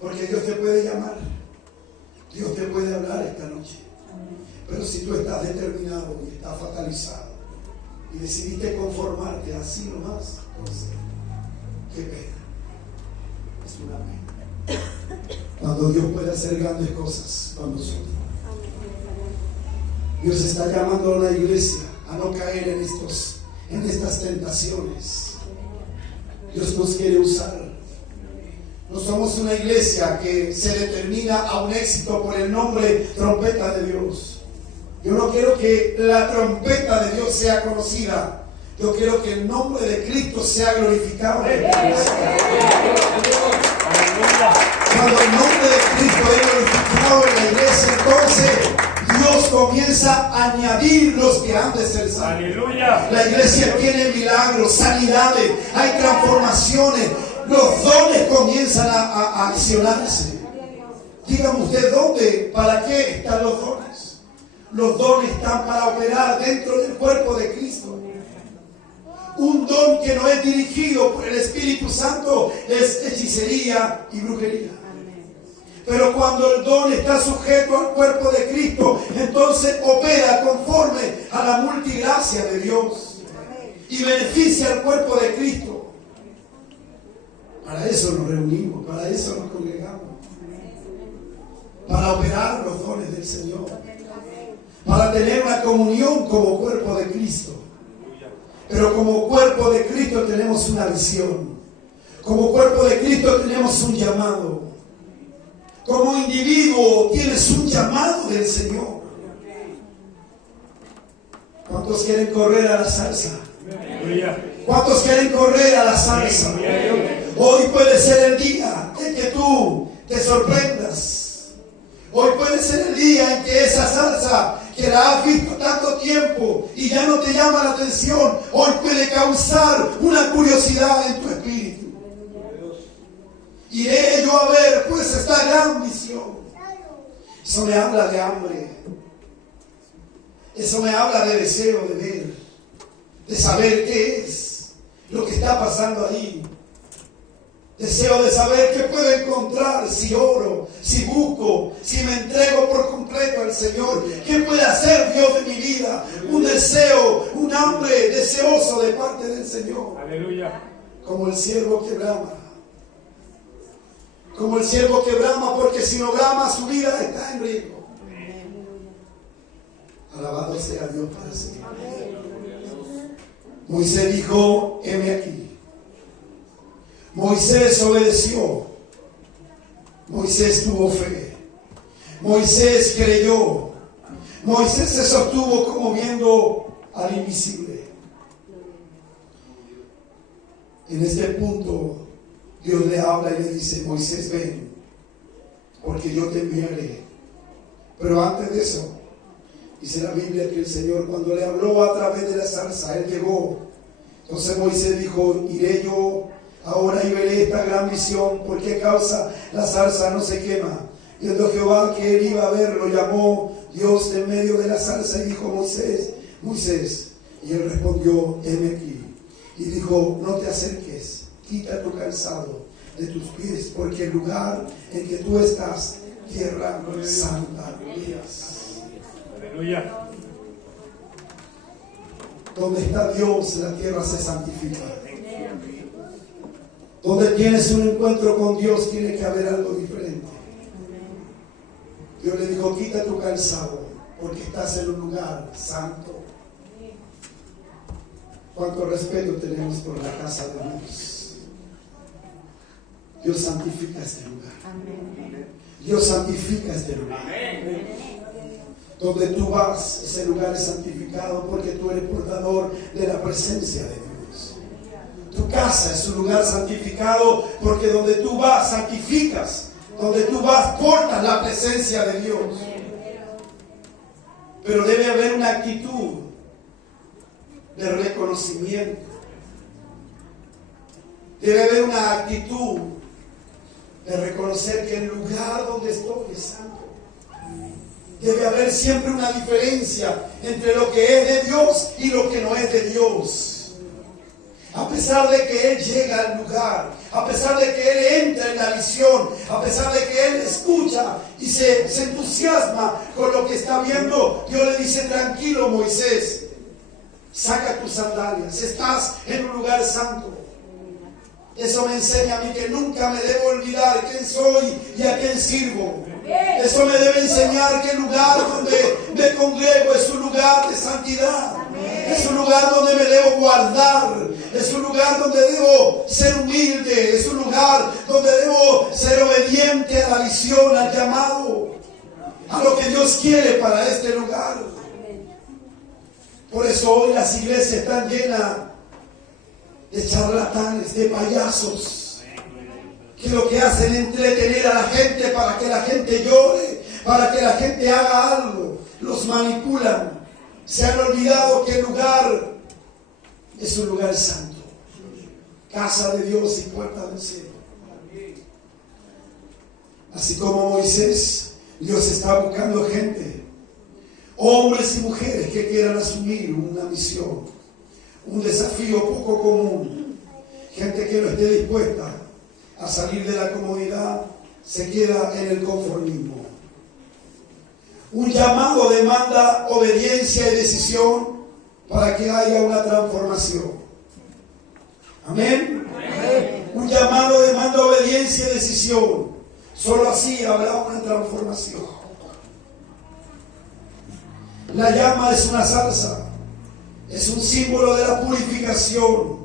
Porque Dios te puede llamar. Dios te puede hablar esta noche. Pero si tú estás determinado y estás fatalizado y decidiste conformarte así nomás, entonces, qué pena. Es una pena. Cuando Dios puede hacer grandes cosas con nosotros. Dios está llamando a la iglesia a no caer en estas tentaciones. Dios nos quiere usar. No somos una iglesia que se determina a un éxito por el nombre trompeta de Dios. Yo no quiero que la trompeta de Dios sea conocida. Yo quiero que el nombre de Cristo sea glorificado. Cuando el nombre de Cristo es glorificado en la iglesia, entonces Dios comienza a añadir los que han de ser salvos. Aleluya. La iglesia tiene milagros, sanidades, hay transformaciones. Los dones comienzan a accionarse. Dígame usted, ¿dónde? ¿Para qué están los dones? Los dones están para operar dentro del cuerpo de Cristo. Un don que no es dirigido por el Espíritu Santo es hechicería y brujería. Pero cuando el don está sujeto al cuerpo de Cristo, entonces opera conforme a la multigracia de Dios y beneficia al cuerpo de Cristo. Para eso nos reunimos, para eso nos congregamos, para operar los dones del Señor, para tener una comunión como cuerpo de Cristo. Pero como cuerpo de Cristo tenemos una visión, como cuerpo de Cristo tenemos un llamado, como individuo tienes un llamado del Señor. ¿Cuántos quieren correr a la salsa? ¿Cuántos quieren correr a la salsa? Hoy puede ser el día en que tú te sorprendas. Hoy puede ser el día en que esa salsa que la has visto tanto tiempo y ya no te llama la atención, hoy puede causar una curiosidad en tu espíritu. Iré yo a ver pues esta gran visión. Eso me habla de hambre. Eso me habla de deseo de ver, de saber qué es lo que está pasando ahí. Deseo de saber qué puedo encontrar si oro, si busco, si me entrego por completo al Señor. ¿Qué puede hacer Dios de mi vida? Un deseo, un hambre deseoso de parte del Señor. Aleluya. Como el siervo que brama. Como el siervo que brama, porque si no brama su vida está en riesgo. Alabado sea Dios para siempre. Moisés dijo, heme aquí. Moisés obedeció. Moisés tuvo fe. Moisés creyó. Moisés se sostuvo como viendo al invisible. En este punto, Dios le habla y le dice, Moisés, ven, porque yo te enviaré. Pero antes de eso, dice la Biblia que el Señor, cuando le habló a través de la zarza, Él llegó Entonces Moisés dijo, iré yo ahora y veré esta gran visión, ¿por qué causa la zarza no se quema? Y el Jehová que él iba a ver, lo llamó Dios en medio de la zarza y dijo, Moisés, Moisés. Y él respondió, heme aquí. Y dijo, no te acerques, quita tu calzado de tus pies, porque el lugar en que tú estás, tierra santa es. Aleluya. Donde está Dios, la tierra se santifica. Donde tienes un encuentro con Dios, tiene que haber algo diferente. Dios le dijo, quita tu calzado, porque estás en un lugar santo. Cuánto respeto tenemos por la casa de Dios. Dios santifica este lugar. Dios santifica este lugar. Donde tú vas, ese lugar es santificado porque tú eres portador de la presencia de Dios. Tu casa es un lugar santificado porque donde tú vas, santificas. Donde tú vas, portas la presencia de Dios. Pero debe haber una actitud de reconocimiento. Debe haber una actitud de reconocer que el lugar donde estoy es santo. Debe haber siempre una diferencia entre lo que es de Dios y lo que no es de Dios. A pesar de que Él llega al lugar, a pesar de que Él entra en la visión, a pesar de que Él escucha y se entusiasma con lo que está viendo, Dios le dice, tranquilo Moisés, saca tus sandalias, estás en un lugar santo. Eso me enseña a mí que nunca me debo olvidar quién soy y a quién sirvo. Eso me debe enseñar que el lugar donde me congrego es un lugar de santidad. Es un lugar donde me debo guardar. Es un lugar donde debo ser humilde. Es un lugar donde debo ser obediente a la visión, al llamado, a lo que Dios quiere para este lugar. Por eso hoy las iglesias están llenas de charlatanes, de payasos, que lo que hacen es entretener a la gente para que la gente llore, para que la gente haga algo. Los manipulan. Se han olvidado que el lugar es un lugar santo, casa de Dios y puerta del cielo. Así como Moisés, Dios está buscando gente, hombres y mujeres que quieran asumir una misión, un desafío poco común. Gente que no esté dispuesta a salir de la comodidad, se queda en el conformismo. Un llamado demanda obediencia y decisión para que haya una transformación. Amén. Amén. Un llamado demanda obediencia y decisión. Solo así habrá una transformación. La llama es una zarza. Es un símbolo de la purificación.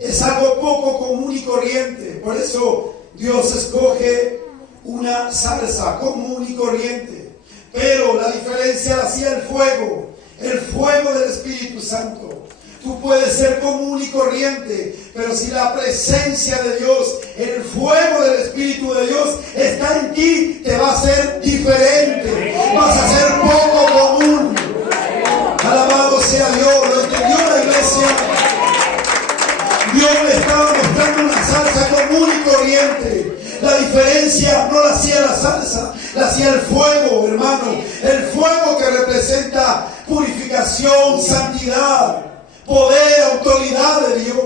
Es algo poco común y corriente. Por eso Dios escoge una zarza común y corriente. Pero la diferencia la hacía el fuego del Espíritu Santo. Tú puedes ser común y corriente, pero si la presencia de Dios, el fuego del Espíritu de Dios está en ti, te va a hacer diferente. Vas a ser poco común. Alabado sea Dios. ¿Lo entendió la iglesia? Dios le estaba mostrando una salsa común y corriente. La diferencia no la hacía la salsa, la hacía el fuego, hermano. El fuego que representa purificación, santidad, poder, autoridad de Dios.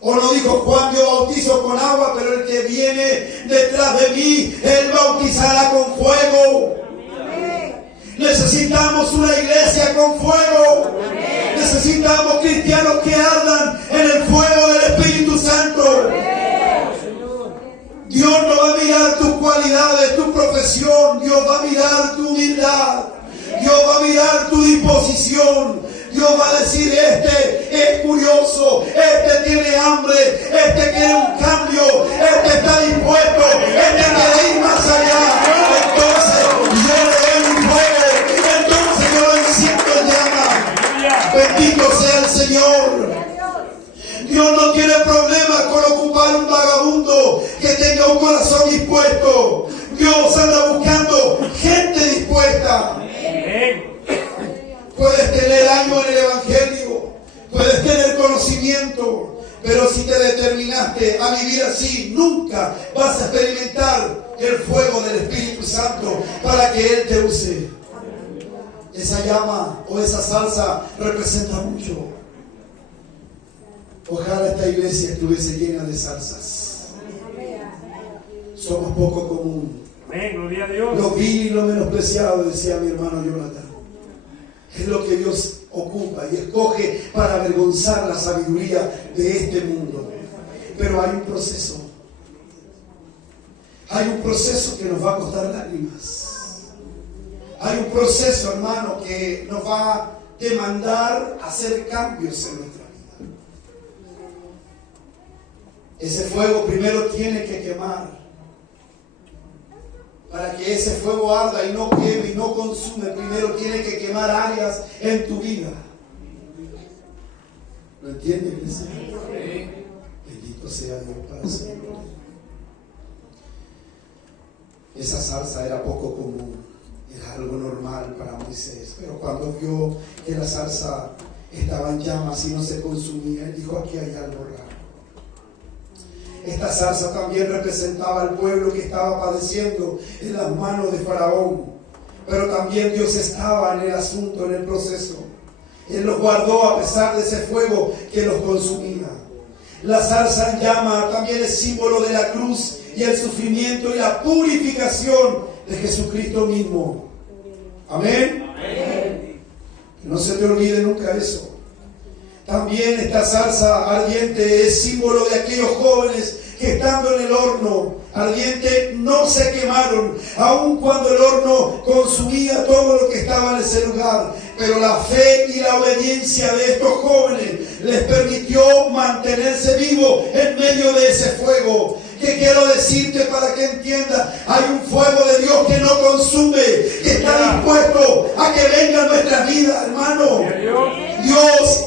O no dijo Juan, yo bautizo con agua, pero el que viene detrás de mí, Él bautizará con fuego. Necesitamos una iglesia con fuego. Necesitamos cristianos que ardan en el fuego del Espíritu Santo. Dios no va a mirar tus cualidades, tu profesión. Dios va a mirar tu humildad. Dios va a mirar tu disposición. Dios va a decir, este es curioso, este tiene hambre, este quiere un cambio, este está dispuesto, este quiere ir más allá. Entonces yo le doy un fuego, entonces yo lo enciendo en llama. Bendito sea el Señor. Dios no tiene problema con ocupar un vagabundo que tenga un corazón dispuesto. Dios anda buscando gente dispuesta. Puedes tener años en el Evangelio, puedes tener conocimiento. Pero si te determinaste a vivir así, nunca vas a experimentar el fuego del Espíritu Santo para que Él te use. Esa llama o esa salsa representa mucho. Ojalá esta iglesia estuviese llena de salsas. Somos poco común. Amén, gloria a Dios. Lo vil y lo menospreciado, decía mi hermano Jonathan. Es lo que Dios ocupa y escoge para avergonzar la sabiduría de este mundo. Pero hay un proceso. Hay un proceso que nos va a costar lágrimas. Hay un proceso, hermano, que nos va a demandar hacer cambios en nuestra vida. Ese fuego primero tiene que quemar. Para que ese fuego arda y no queme y no consume, primero tiene que quemar áreas en tu vida. ¿Lo entiende, iglesia? Bendito sea Dios para siempre. Esa salsa era poco común, era algo normal para Moisés. Pero cuando vio que la salsa estaba en llamas y no se consumía, él dijo: aquí hay algo raro. Esta salsa también representaba al pueblo que estaba padeciendo en las manos de Faraón. Pero también Dios estaba en el asunto, en el proceso. Él los guardó a pesar de ese fuego que los consumía. La salsa en llama también es símbolo de la cruz y el sufrimiento y la purificación de Jesucristo mismo. Amén. Amén. No se te olvide nunca eso. También esta salsa ardiente es símbolo de aquellos jóvenes que estando en el horno ardiente no se quemaron, aun cuando el horno consumía todo lo que estaba en ese lugar. Pero la fe y la obediencia de estos jóvenes les permitió mantenerse vivos en medio de ese fuego. ¿Qué quiero decirte para que entiendas? Hay un fuego de Dios que no consume, que está dispuesto a que venga a nuestra vida, hermano. Dios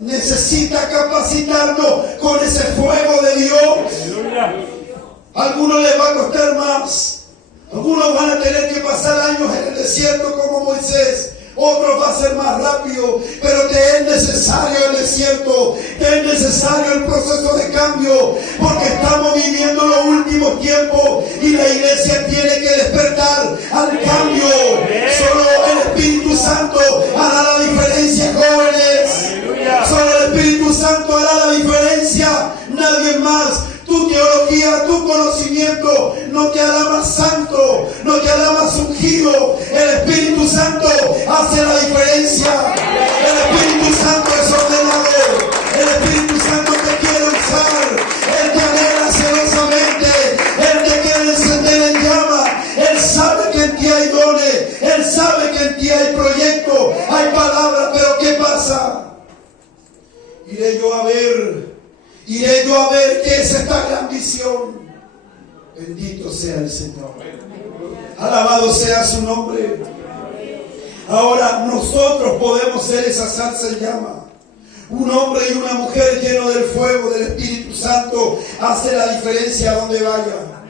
necesita capacitarnos con ese fuego de Dios. A algunos les va a costar más. Algunos van a tener que pasar años en el desierto como Moisés. Otros va a ser más rápido, pero te es necesario el desierto, te es necesario el proceso de cambio, porque estamos viviendo los últimos tiempos y la iglesia tiene que despertar al cambio. Solo el Espíritu Santo hará la diferencia, jóvenes. Solo el Espíritu Santo hará la diferencia, nadie más. Tu teología, tu conocimiento no te hará más santo, no te hará más ungido. El Espíritu Santo hace la diferencia. El Espíritu Santo es ordenador. El Espíritu Santo te quiere usar. Él te anhela celosamente. Él te quiere encender en llama. Él sabe que en ti hay dones. Él sabe que en ti hay proyectos, hay palabras. Pero ¿qué pasa? Iré yo a ver qué es esta gran visión. Bendito sea el Señor. Alabado sea su nombre. Ahora nosotros podemos ser esa salsa en llama. Un hombre y una mujer llenos del fuego del Espíritu Santo hace la diferencia a donde vaya.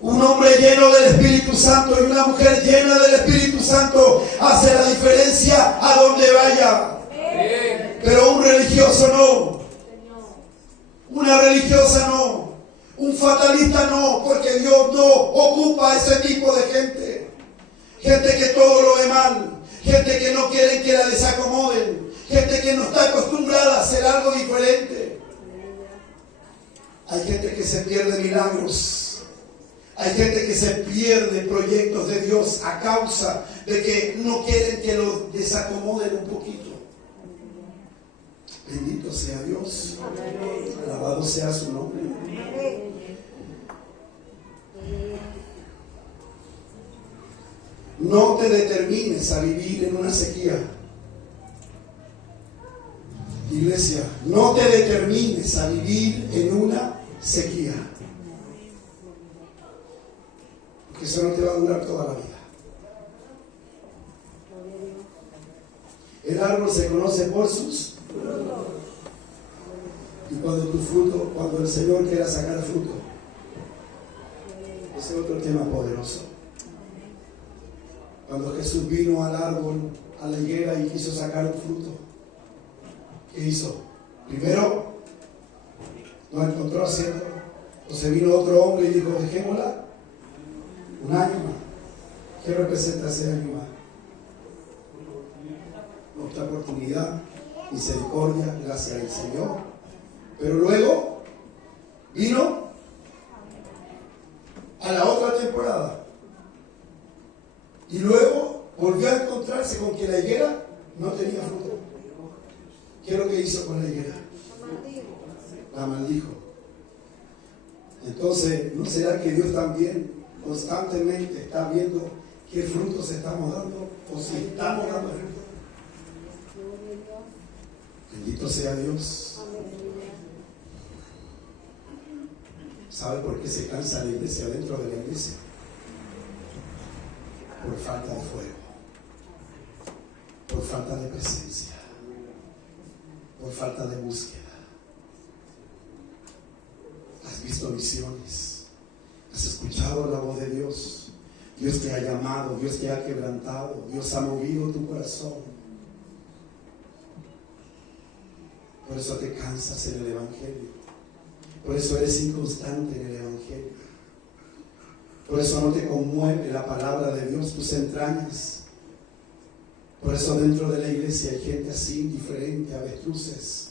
Un hombre lleno del Espíritu Santo y una mujer llena del Espíritu Santo hace la diferencia a donde vaya. Pero un religioso no. Una religiosa no, un fatalista no, porque Dios no ocupa a ese tipo de gente. Gente que todo lo ve mal, gente que no quiere que la desacomoden, gente que no está acostumbrada a hacer algo diferente. Hay gente que se pierde milagros, hay gente que se pierde proyectos de Dios a causa de que no quieren que lo desacomoden un poquito. Bendito sea Dios. Alabado sea su nombre. No te determines a vivir en una sequía. Iglesia, no te determines a vivir en una sequía. Porque eso no te va a durar toda la vida. El árbol se conoce por sus frutos. Y cuando el Señor quiera sacar fruto, ese es otro tema poderoso. Cuando Jesús vino al árbol, a la higuera y quiso sacar un fruto, ¿qué hizo? Primero, no encontró asiento. Entonces vino otro hombre y dijo, dejémosla un año más. ¿Qué representa ese año más? Otra oportunidad, misericordia, gracias al Señor. Pero luego vino a la otra temporada y luego volvió a encontrarse con que la higuera no tenía fruto. ¿Qué es lo que hizo con la higuera? La maldijo. Entonces, ¿no será que Dios también constantemente está viendo qué frutos estamos dando o si estamos dando frutos? Bendito sea Dios. ¿Sabe por qué se cansa la iglesia dentro de la iglesia? Por falta de fuego, por falta de presencia, por falta de búsqueda. Has visto visiones, has escuchado la voz de Dios. Dios te ha llamado, Dios te ha quebrantado, Dios ha movido tu corazón. Por eso te cansas en el Evangelio. Por eso eres inconstante en el Evangelio. Por eso no te conmueve la palabra de Dios, tus entrañas. Por eso dentro de la iglesia hay gente así, indiferente, avestruces.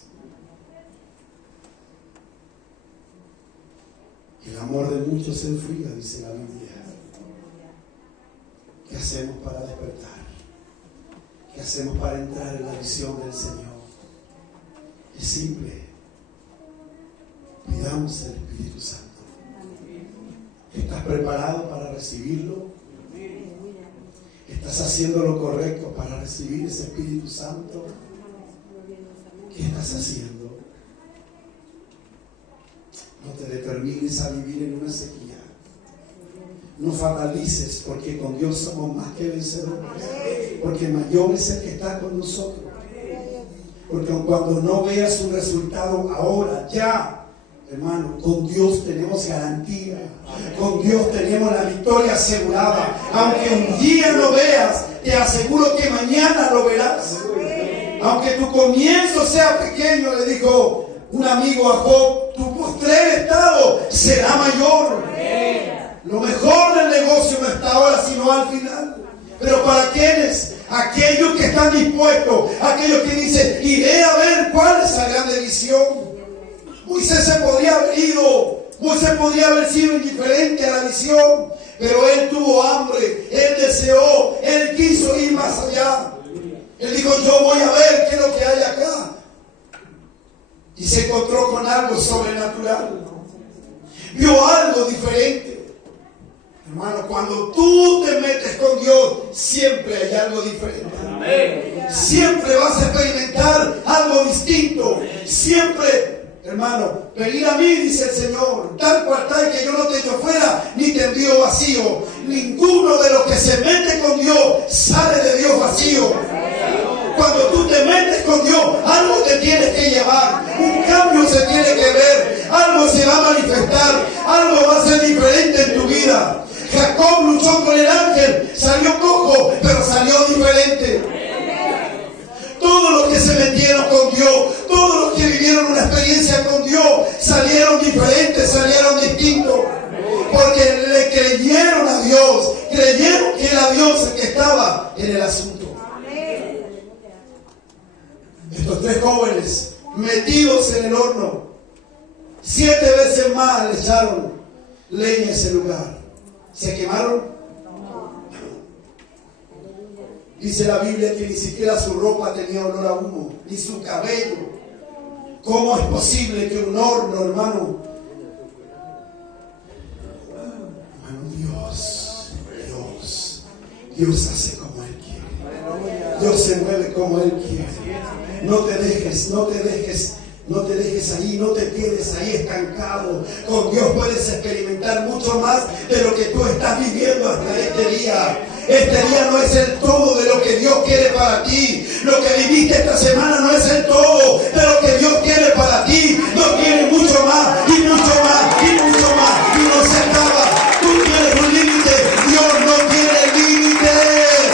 El amor de muchos se enfría, dice la Biblia. ¿Qué hacemos para despertar? ¿Qué hacemos para entrar en la visión del Señor? Es simple. Pidamos el Espíritu Santo. ¿Estás preparado para recibirlo? ¿Estás haciendo lo correcto para recibir ese Espíritu Santo? ¿Qué estás haciendo? No te determines a vivir en una sequía. No fatalices, porque con Dios somos más que vencedores. Porque mayor es el que está con nosotros. Porque cuando no veas un resultado ahora, ya, hermano, con Dios tenemos garantía. Con Dios tenemos la victoria asegurada. Aunque un día no veas, te aseguro que mañana lo verás. Aunque tu comienzo sea pequeño, le dijo un amigo a Job, tu postrer estado será mayor. Lo mejor del negocio no está ahora, sino al final. Pero ¿para quiénes? Aquellos que están dispuestos, aquellos que dicen, iré a ver cuál es la grande visión. Moisés se podría haber ido, Moisés podría haber sido indiferente a la visión, pero él tuvo hambre, él deseó, él quiso ir más allá. Él dijo, yo voy a ver qué es lo que hay acá. Y se encontró con algo sobrenatural. Vio algo diferente. Hermano, cuando tú te metes con Dios, siempre hay algo diferente. Siempre vas a experimentar algo distinto. Siempre, hermano, venid a mí, dice el Señor, tal cual tal que yo no te echo fuera, ni te envío vacío. Ninguno de los que se mete con Dios sale de Dios vacío. Cuando tú te metes con Dios, algo te tienes que llevar, un cambio se tiene que ver, algo se va a manifestar, algo va a ser diferente en tu vida. Jacob luchó con el ángel, salió cojo, pero salió diferente. Todos los que se metieron con Dios, todos los que vivieron una experiencia con Dios, salieron diferentes, salieron distintos. Porque le creyeron a Dios, creyeron que era Dios el que estaba en el asunto. Estos tres jóvenes metidos en el horno, 7 veces más le echaron leña a ese lugar. ¿Se quemaron? Dice la Biblia que ni siquiera su ropa tenía olor a humo, ni su cabello. ¿Cómo es posible que un horno, hermano? Dios hace como Él quiere. Dios se mueve como Él quiere. No te dejes ahí, no te quedes ahí estancado. Con Dios puedes experimentar mucho más de lo que tú estás viviendo hasta este día. Este día no es el todo de lo que Dios quiere para ti. Lo que viviste esta semana no es el todo de lo que Dios quiere para ti. Dios quiere mucho más y mucho más y mucho más. Y no se acaba. Tú tienes un límite. Dios no tiene límites.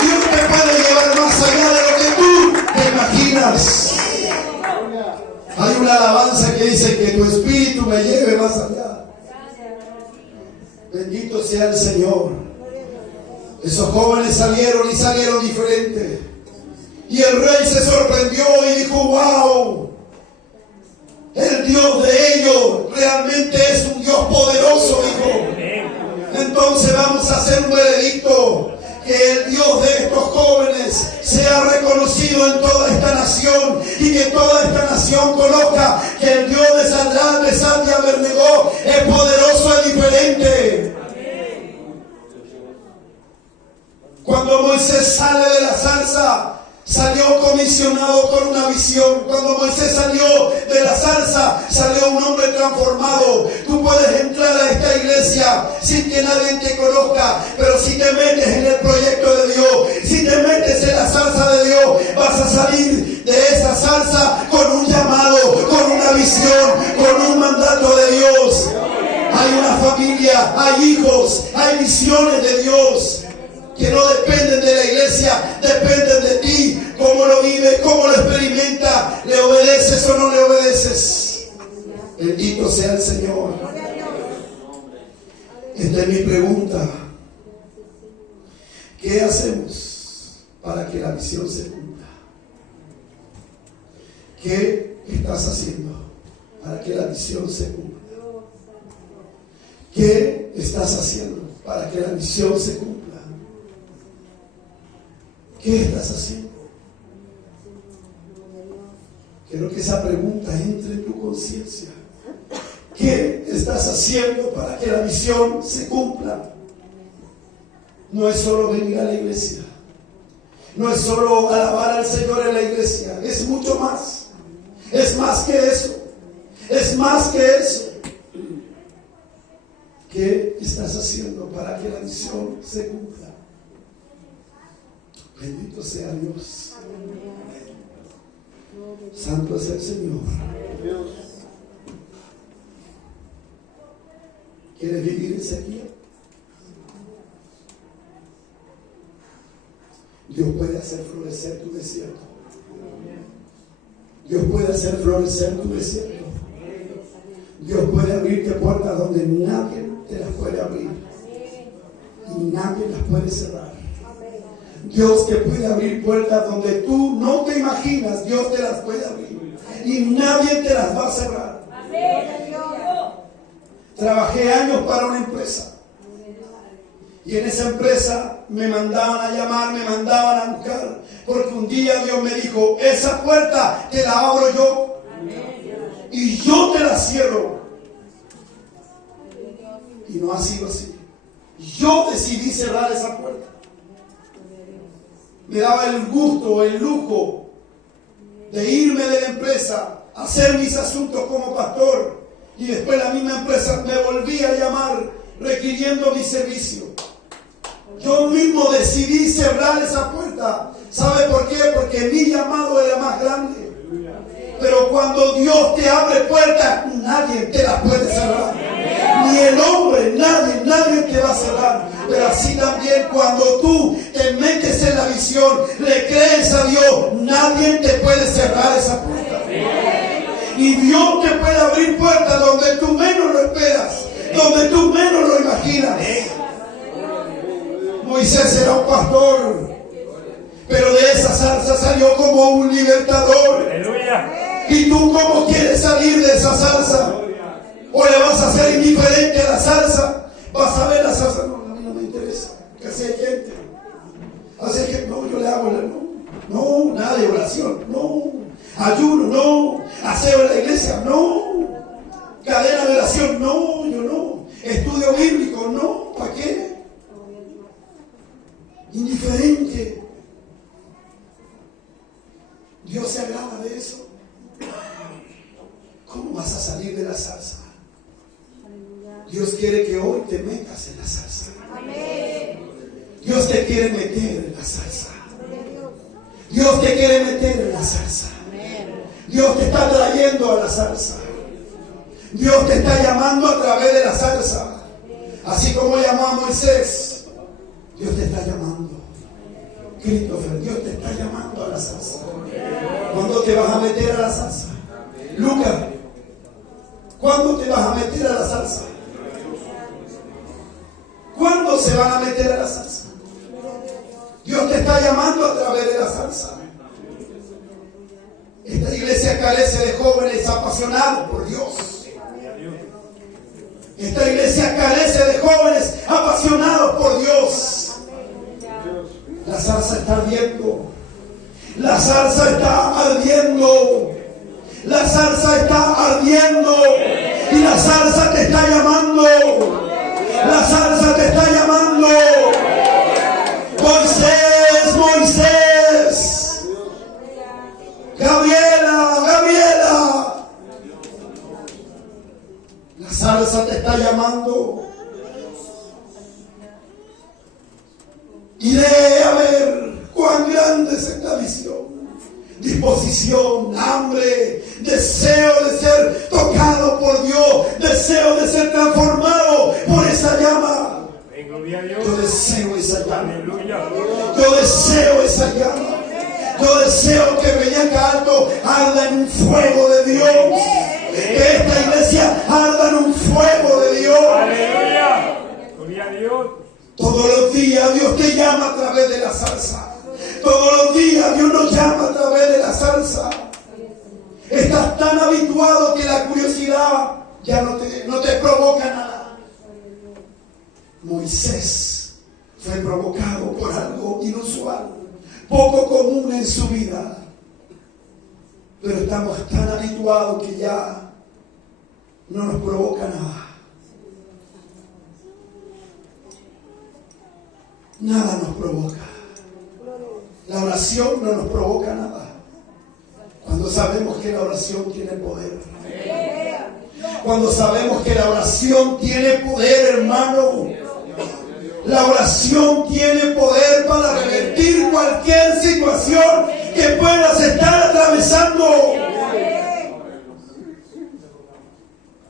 Dios te puede llevar más allá de lo que tú te imaginas. más allá. Bendito sea el Señor. Esos jóvenes salieron y salieron diferentes. Y el rey se sorprendió y dijo: wow, el Dios de ellos realmente es un Dios poderoso, dijo. Entonces vamos a hacer un veredicto: que el Dios de estos jóvenes sea reconocido en toda esta nación, y que toda esta nación conozca que el Dios de Sadrach, Mesach y Abednego es poderoso y diferente. Cuando Moisés sale de la zarza, salió comisionado con una visión. Cuando Moisés salió de la zarza, salió un hombre transformado. Tú puedes entrar a esta iglesia sin que nadie te conozca, pero si te metes en el proyecto de Dios, si te metes en la zarza de Dios, vas a salir de esa zarza con un llamado, con una visión, con un mandato de Dios. Hay una familia, hay hijos, hay visiones de Dios que no dependen de la iglesia, dependen de ti. Cómo lo vives, cómo lo experimenta, le obedeces o no le obedeces. Bendito sea el Señor. Esta es mi pregunta: ¿qué hacemos para que la visión se cumpla? ¿Qué estás haciendo para que la visión se cumpla? ¿Qué estás haciendo para que la visión se cumpla? ¿Qué estás haciendo? Quiero que esa pregunta entre en tu conciencia. ¿Qué estás haciendo para que la visión se cumpla? No es solo venir a la iglesia. No es solo alabar al Señor en la iglesia. Es mucho más. Es más que eso. Es más que eso. ¿Qué estás haciendo para que la visión se cumpla? Bendito sea Dios. Santo es el Señor. ¿Quieres vivir en sequía? Dios puede hacer florecer tu desierto. Dios puede hacer florecer tu desierto. Dios puede abrirte puertas donde nadie te las puede abrir y nadie las puede cerrar. Dios te puede abrir puertas donde tú no te imaginas. Dios te las puede abrir y nadie te las va a cerrar. Trabajé años para una empresa y en esa empresa me mandaban a llamar, me mandaban a buscar, porque un día Dios me dijo: esa puerta te la abro yo y yo te la cierro. Y no ha sido así. Yo decidí cerrar esa puerta. Me daba el gusto, el lujo de irme de la empresa, hacer mis asuntos como pastor, y después la misma empresa me volvía a llamar requiriendo mi servicio. Yo mismo decidí cerrar esa puerta. ¿Sabe por qué? Porque mi llamado era más grande. Pero cuando Dios te abre puertas, nadie te las puede cerrar. Ni el hombre, nadie te va a cerrar. Pero así también cuando tú te metes en la visión, le crees a Dios, nadie te puede cerrar esa puerta. Y Dios te puede abrir puertas donde tú menos lo esperas, donde tú menos lo imaginas. Moisés era un pastor, pero de esa zarza salió como un libertador. ¿Y tú cómo quieres salir de esa zarza? ¿O le vas a hacer indiferente a la zarza? ¿Vas a ver la zarza? No, a mí no me interesa. Que así hay gente. Así hay gente. No, yo le hago no, nada de oración. No. Ayuno, no. Aseo en la iglesia, no. Cadena de oración, no, yo no. Estudio bíblico, no. ¿Para qué? Indiferente. Dios se agrada de eso. ¿Cómo vas a salir de la zarza? Dios quiere que hoy te metas en la zarza. Dios te quiere meter en la zarza. Dios te quiere meter en la zarza. Dios te está trayendo a la zarza. Dios te está llamando a través de la zarza. Así como llamó a Moisés, Dios te está llamando. Christopher, Dios te está llamando a la zarza. ¿Cuándo te vas a meter a la zarza? Lucas, ¿Cuándo te vas a meter a la salsa? ¿Cuándo se van a meter a la salsa? Dios te está llamando a través de la salsa. Esta iglesia carece de jóvenes apasionados por Dios. Esta iglesia carece de jóvenes apasionados por Dios. La salsa está ardiendo. La salsa está ardiendo. La salsa está ardiendo. Y la salsa te está llamando. La salsa te está llamando. Moisés, Moisés. Gabriela, Gabriela. La salsa te está llamando. Iré a ver cuán grande es esta visión. Disposición, hambre, deseo de ser tocado por Dios, deseo de ser transformado por esa llama. Yo deseo esa llama. Yo deseo esa llama. Yo deseo que Bellaca Alto arda en un fuego de Dios. Que esta iglesia arda en un fuego de Dios. Aleluya. Gloria a Dios. Todos los días Dios te llama a través de la salsa. Todos los días Dios nos llama a través de la salsa. Estás tan habituado que la curiosidad ya no te provoca nada. Moisés fue provocado por algo inusual, poco común en su vida. Pero estamos tan habituados que ya no nos provoca nada. Nada nos provoca. La oración no nos provoca nada. Cuando sabemos que la oración tiene poder. Cuando sabemos que la oración tiene poder, hermano. La oración tiene poder para revertir cualquier situación que puedas estar atravesando.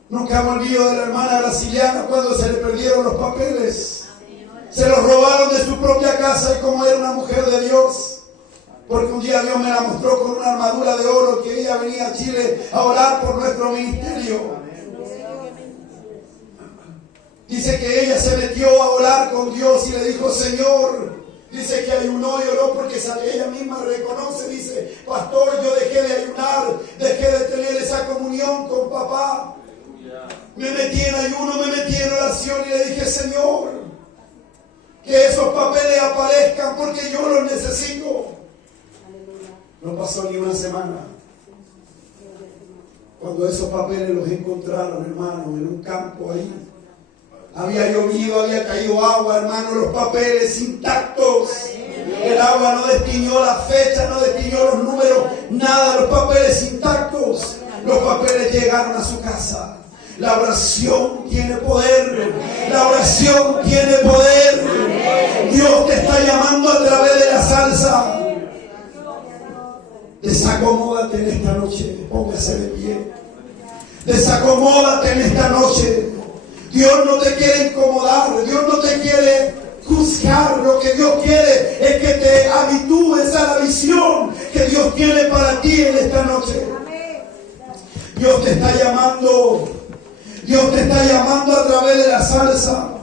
Nunca me olvido de la hermana brasiliana cuando se le perdieron los papeles. Se los robaron de su propia casa y como era una mujer de Dios, porque un día Dios me la mostró con una armadura de oro, que ella venía a Chile a orar por nuestro ministerio. Dice que ella se metió a orar con Dios y le dijo, Señor, dice que ayunó y oró porque ella misma reconoce, dice, pastor, yo dejé de ayunar, dejé de tener esa comunión con papá. Me metí en ayuno, me metí en oración y le dije, Señor, que esos papeles aparezcan porque yo los necesito. No pasó ni una semana cuando esos papeles los encontraron, hermano, en un campo ahí. Había llovido, había caído agua, hermano, los papeles intactos. El agua no destiñó la fecha, no destiñó los números, nada, los papeles intactos. Los papeles llegaron a su casa. La oración tiene poder. La oración tiene poder. Dios te está llamando a través de la salsa. Desacomódate en esta noche. Póngase de pie. Desacomódate en esta noche. Dios no te quiere incomodar. Dios no te quiere juzgar. Lo que Dios quiere es que te habitúes a la visión que Dios tiene para ti en esta noche. Dios te está llamando. Dios te está llamando a través de la salsa.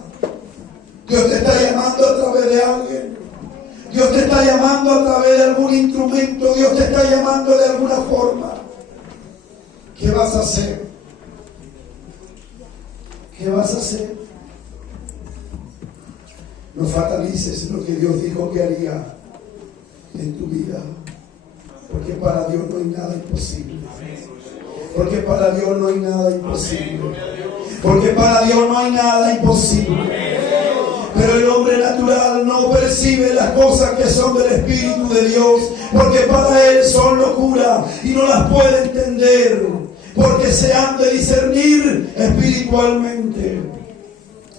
Dios te está llamando a través de alguien. Dios te está llamando a través de algún instrumento. Dios te está llamando de alguna forma. ¿Qué vas a hacer? ¿Qué vas a hacer? No fatalices lo que Dios dijo que haría en tu vida. Porque para Dios no hay nada imposible. Porque para Dios no hay nada imposible. Porque para Dios no hay nada imposible. Pero el hombre natural no percibe las cosas que son del Espíritu de Dios, porque para él son locura y no las puede entender, porque se han de discernir espiritualmente.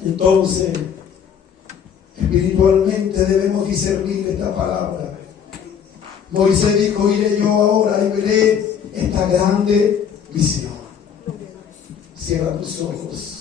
Entonces, espiritualmente debemos discernir esta palabra. Moisés dijo, iré yo ahora y veré esta grande visión. Cierra tus ojos.